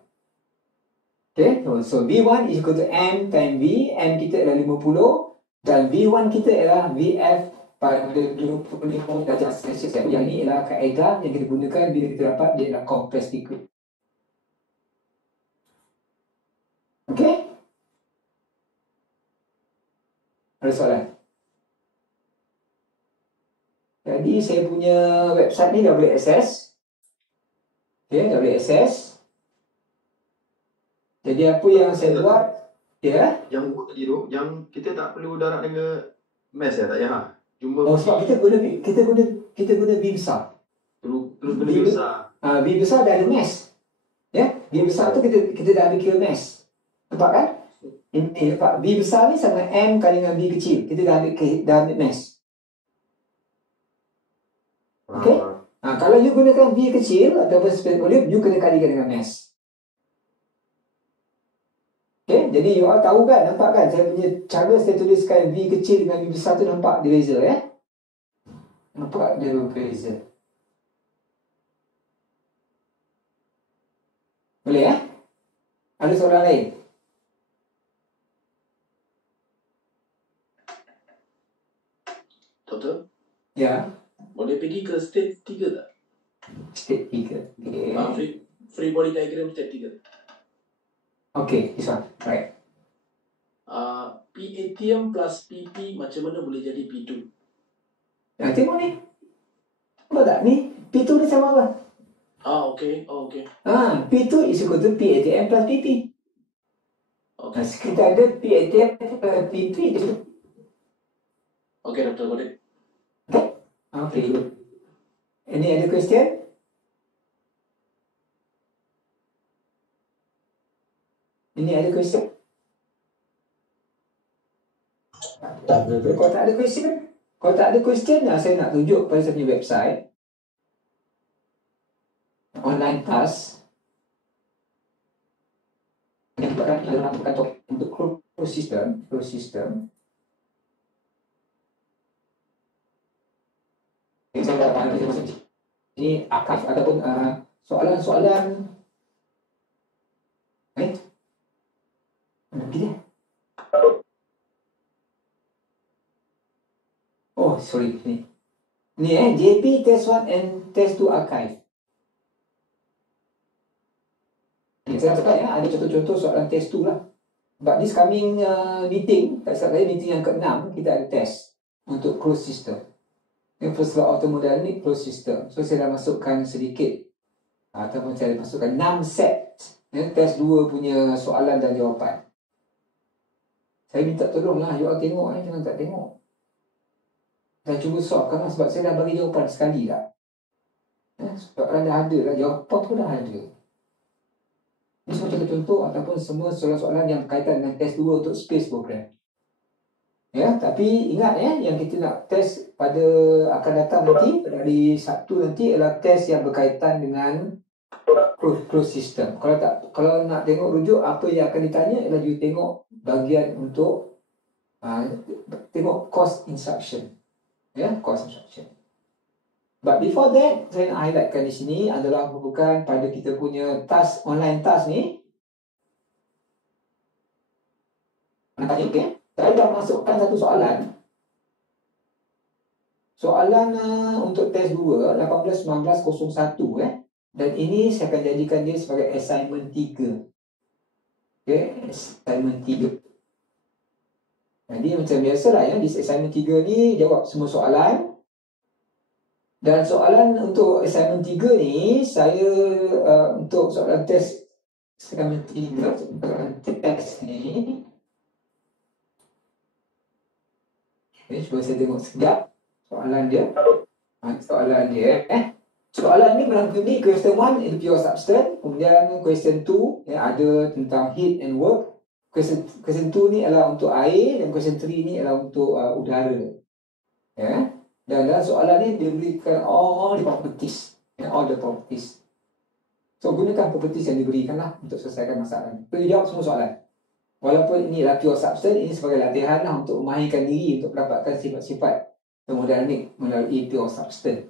Okay, so V1 is equal to M times V. M kita adalah 50 dan V1 kita adalah VF pada 25 darjah Celsius. Yang ini adalah kaedah yang kita gunakan bila kita dapat dia adalah compressed liquid. Okay? Ada soalan? Jadi saya punya website ni dah boleh akses. Okay, dah boleh akses. Jadi apa yang saya buat, Yang buku tadi tu, yang kita tak perlu darab dengan mass tak payah. Cuma sebab kita guna B besar. perlu guna B besar. B besar dah ada mass. Ya, B besar tu kita dah ambil kira mass. Nampak kan? Ini nampak B besar ni sama M kali dengan B kecil. Kita dah ambil mass. Okey? Kalau you gunakan B kecil ataupun space volume, you kena kalikan dengan mass. Okay, jadi you all tahu kan, nampak kan saya punya cara saya tuliskan V kecil dengan V besar tu nampak dia beza nampak dia berbeza. Boleh ada soalan lain? Doktor, Ya, boleh pergi ke state 3 tak? state 3. Free body diagram state 3. Okay, this one, right. PATM plus PP macam mana boleh jadi P2? Tengok ni. Nampak tak? Ni, P2 ni sama apa? Okay. Okay. P2 is equal to PATM plus PP. Okay. Kita ada PATM plus PP. Okay, Dr. Got it. Okay, good. Any other question? Any other question? Kalau tak ada question, saya nak tunjuk pada satu website online task yang bukan untuk closed system. Ini archive ataupun soalan-soalan oh sorry ni JP test 1 and test 2 archive. Saya cakap ada contoh-contoh soalan test 2 lah. But this coming meeting, tak salah saya meeting yang ke-6 kita ada test untuk closed system. First law automodernity closed system. So saya dah masukkan sedikit ataupun saya masukkan 6 set test 2 punya soalan dan jawapan. Saya minta tolonglah you all tengok jangan tak tengok. Saya cuba solve sebab saya dah bagi jawapan sekali dah. Soalan dah ada lah, jawapan pun dah ada. Ini semua contoh-contoh ataupun semua soalan-soalan yang berkaitan dengan test 2 untuk space program. Tapi ingat yang kita nak test pada akan datang nanti, pada hari Sabtu nanti adalah test yang berkaitan dengan closed system. Kalau nak tengok rujuk apa yang akan ditanya adalah you tengok bahagian untuk tengok course instruction. Course instruction. But before that, saya nak highlightkan di sini adalah bukan pada kita punya task, online task ni. Okay. Saya dah masukkan satu soalan. Soalan untuk test 2, 18-19-01 Dan ini saya akan jadikan dia sebagai assignment 3. Assignment 3. Jadi macam biasalah di assignment 3 ni jawab semua soalan. Dan soalan untuk assignment 3 ni saya untuk soalan test assignment 3 soalan test ni. Cuba saya tengok sekejap soalan dia. Soalan ni merangkumi question 1 itu pure substance. Kemudian question 2 ada tentang heat and work. Question 2 ni adalah untuk air dan question 3 ni adalah untuk udara. Dan dalam soalan ni dia berikan all the properties. All the properties. So gunakan properties yang diberikan lah untuk selesaikan masalah ni. Boleh jawab semua soalan. Walaupun ini adalah pure substance, ini sebagai latihan lah untuk memahirkan diri untuk mendapatkan sifat-sifat termodinamik melalui pure substance.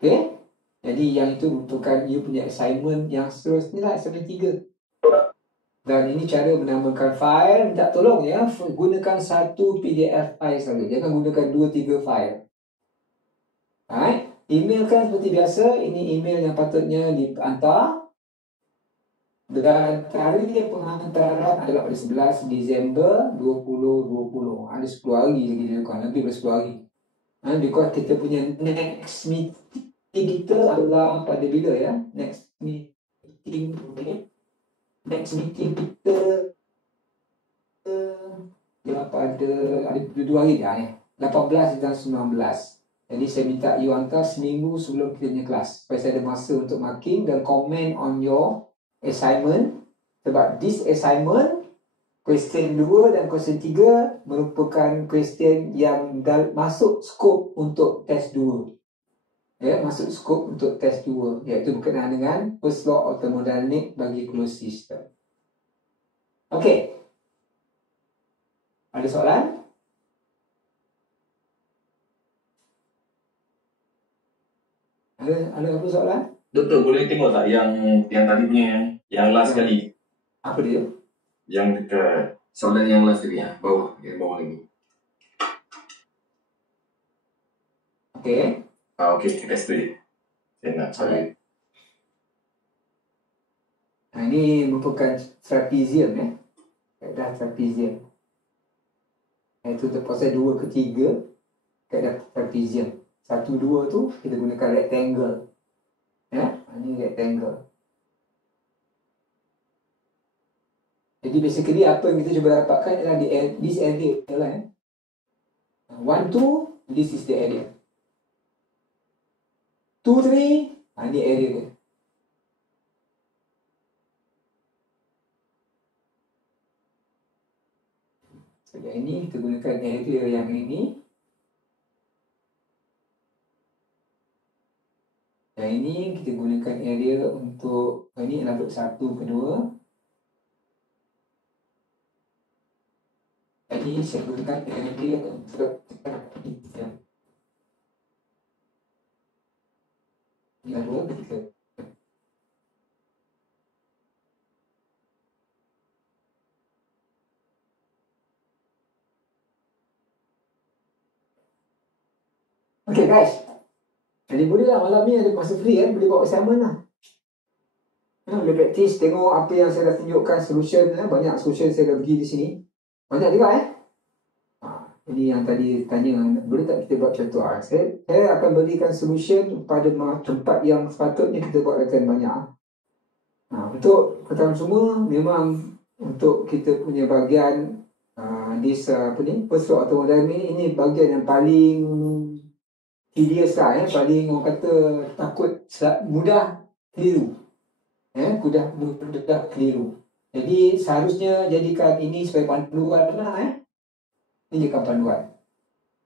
Okay? Jadi yang itu merupakan you punya assignment yang seterusnya lah, assignment 3. Dan ini cara menambahkan file. Minta tolong gunakan satu PDF file saja. Jangan gunakan 2-3 file. Alright? Email kan seperti biasa. Ini email yang patutnya dihantar. Dan tarikh penghantaran adalah pada 11 Disember 2020. Ada 10 hari lagi dia lakukan, lebih dari 10 hari. Because kita punya next meeting kita adalah pada bila Next meeting kita pada ada 2 hari 18 dan 19. Jadi saya minta you hantar seminggu sebelum kita punya kelas supaya saya ada masa untuk marking dan comment on your assignment. Sebab this assignment question 2 dan question 3 merupakan question yang masuk skop untuk test 2. Masuk skop untuk test 2, iaitu berkenaan dengan first law of thermodynamics bagi closed system. Okey. Ada soalan? Ada apa soalan? Doktor, boleh tengok tak yang tadi punya yang last kali? Apa dia? Yang dekat soalan yang last tadi bawah, yang bawah lagi. Okey. Okey, dekat situ je. Saya nak cari. Ini merupakan trapezium kaedah trapezium. Itu pasal 2 ke 3 kaedah trapezium. 1, 2 tu kita gunakan rectangle. Ini rectangle. Jadi basically apa yang kita cuba dapatkan adalah this area lah. 1, 2, this is the area. 2, 3, ini area dia. So, yang ini kita gunakan area yang ini. Yang ini kita gunakan area untuk ini adalah untuk 1 ke 2. Ini saya gunakan area untuk yang 2 ketika. Okay guys, jadi bolehlah malam ni ada masa free kan, boleh buat assignment lah. Boleh praktis, tengok apa yang saya dah tunjukkan solution. Banyak solution saya dah bagi di sini. Banyak juga Jadi yang tadi tanya, boleh tak kita buat contoh? Saya akan berikan solution pada tempat yang sepatutnya kita buatkan banyak. Untuk pertama semua, memang untuk kita punya bahagian first law thermodynamics ini bahagian yang paling tedious lah, paling orang kata takut mudah keliru. Mudah keliru. Jadi seharusnya jadikan ini sebagai panduan lah. Ini jadikan panduan.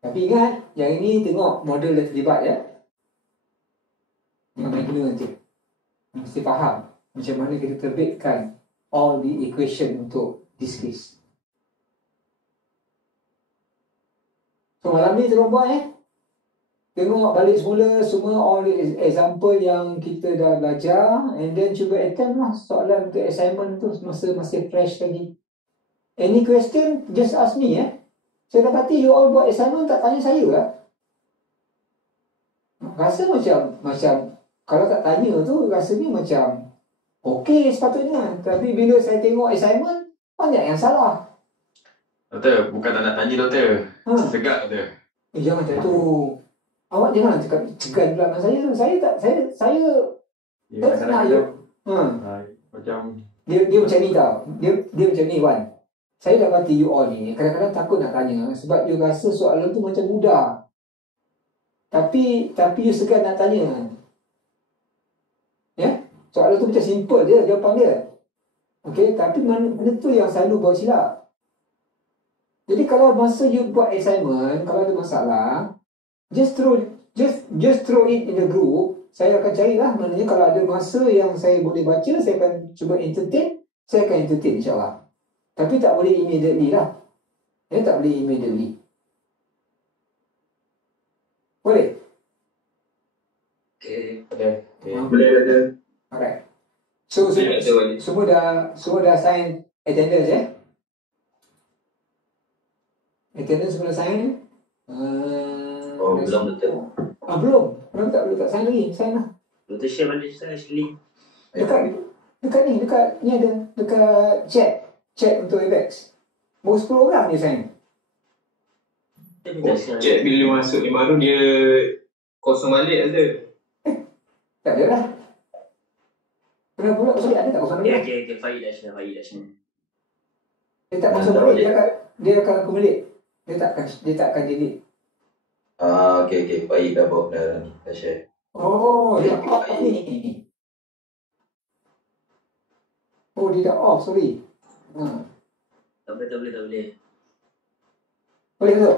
Tapi ingat, yang ini tengok model dah terlibat Yang main guna nanti. Mesti faham macam mana kita terbitkan all the equation untuk this case. So malam ni tolong buat tengok balik semula semua all the example yang kita dah belajar, and then cuba attempt lah soalan untuk assignment tu masih fresh lagi. Any question, just ask me Saya dapati you all buat assignment tak tanya saya lah. Rasa macam kalau tak tanya tu rasanya macam okey sepatutnya, tapi bila saya tengok assignment banyak yang salah. Doktor, bukan tak nak tanya doktor. Segak doktor. Jangan macam tu. Awak jangan cakap cegan pula dengan saya. Saya tak nak Macam dia macam ni tau. Dia macam ni Wan. Saya dapati you all ni kadang-kadang takut nak tanya sebab you rasa soalan tu macam mudah. Tapi you segan nak tanya. Soalan tu macam simple je jawapan dia. Okey, tapi benda tu yang selalu buat silap. Jadi kalau masa you buat assignment, kalau ada masalah, just throw it in the group. Saya akan carilah maknanya kalau ada masa yang saya boleh baca, saya akan cuba entertain, saya akan entertain insya-Allah. Tapi tak boleh immediately lah. Tak boleh immediately. Boleh? Boleh. Alright. So semua dah sign attendance Attendance semua dah sign. Belum betul. Belum tak sign lagi. Sign lah. Betul share balik saya link. Dekat ni ada dekat chat untuk Apex. Baru 10 orang dia sign. Chat bila masuk ni baru dia kosong balik ada. Tak ada lah. Pernah pula kosong balik, ada tak kosong balik? Okay, Faid dah share. Dia tak kosong balik, dia akan accumulate. Dia tak akan delete. Okay. Faid dah bawa dah share. Dia off ni. Dia dah off, sorry. Tak boleh. Boleh ke?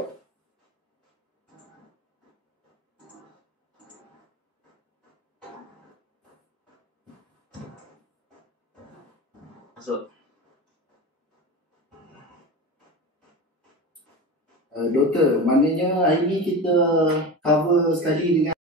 Masuk. Doktor, maknanya hari ni kita cover sekali dengan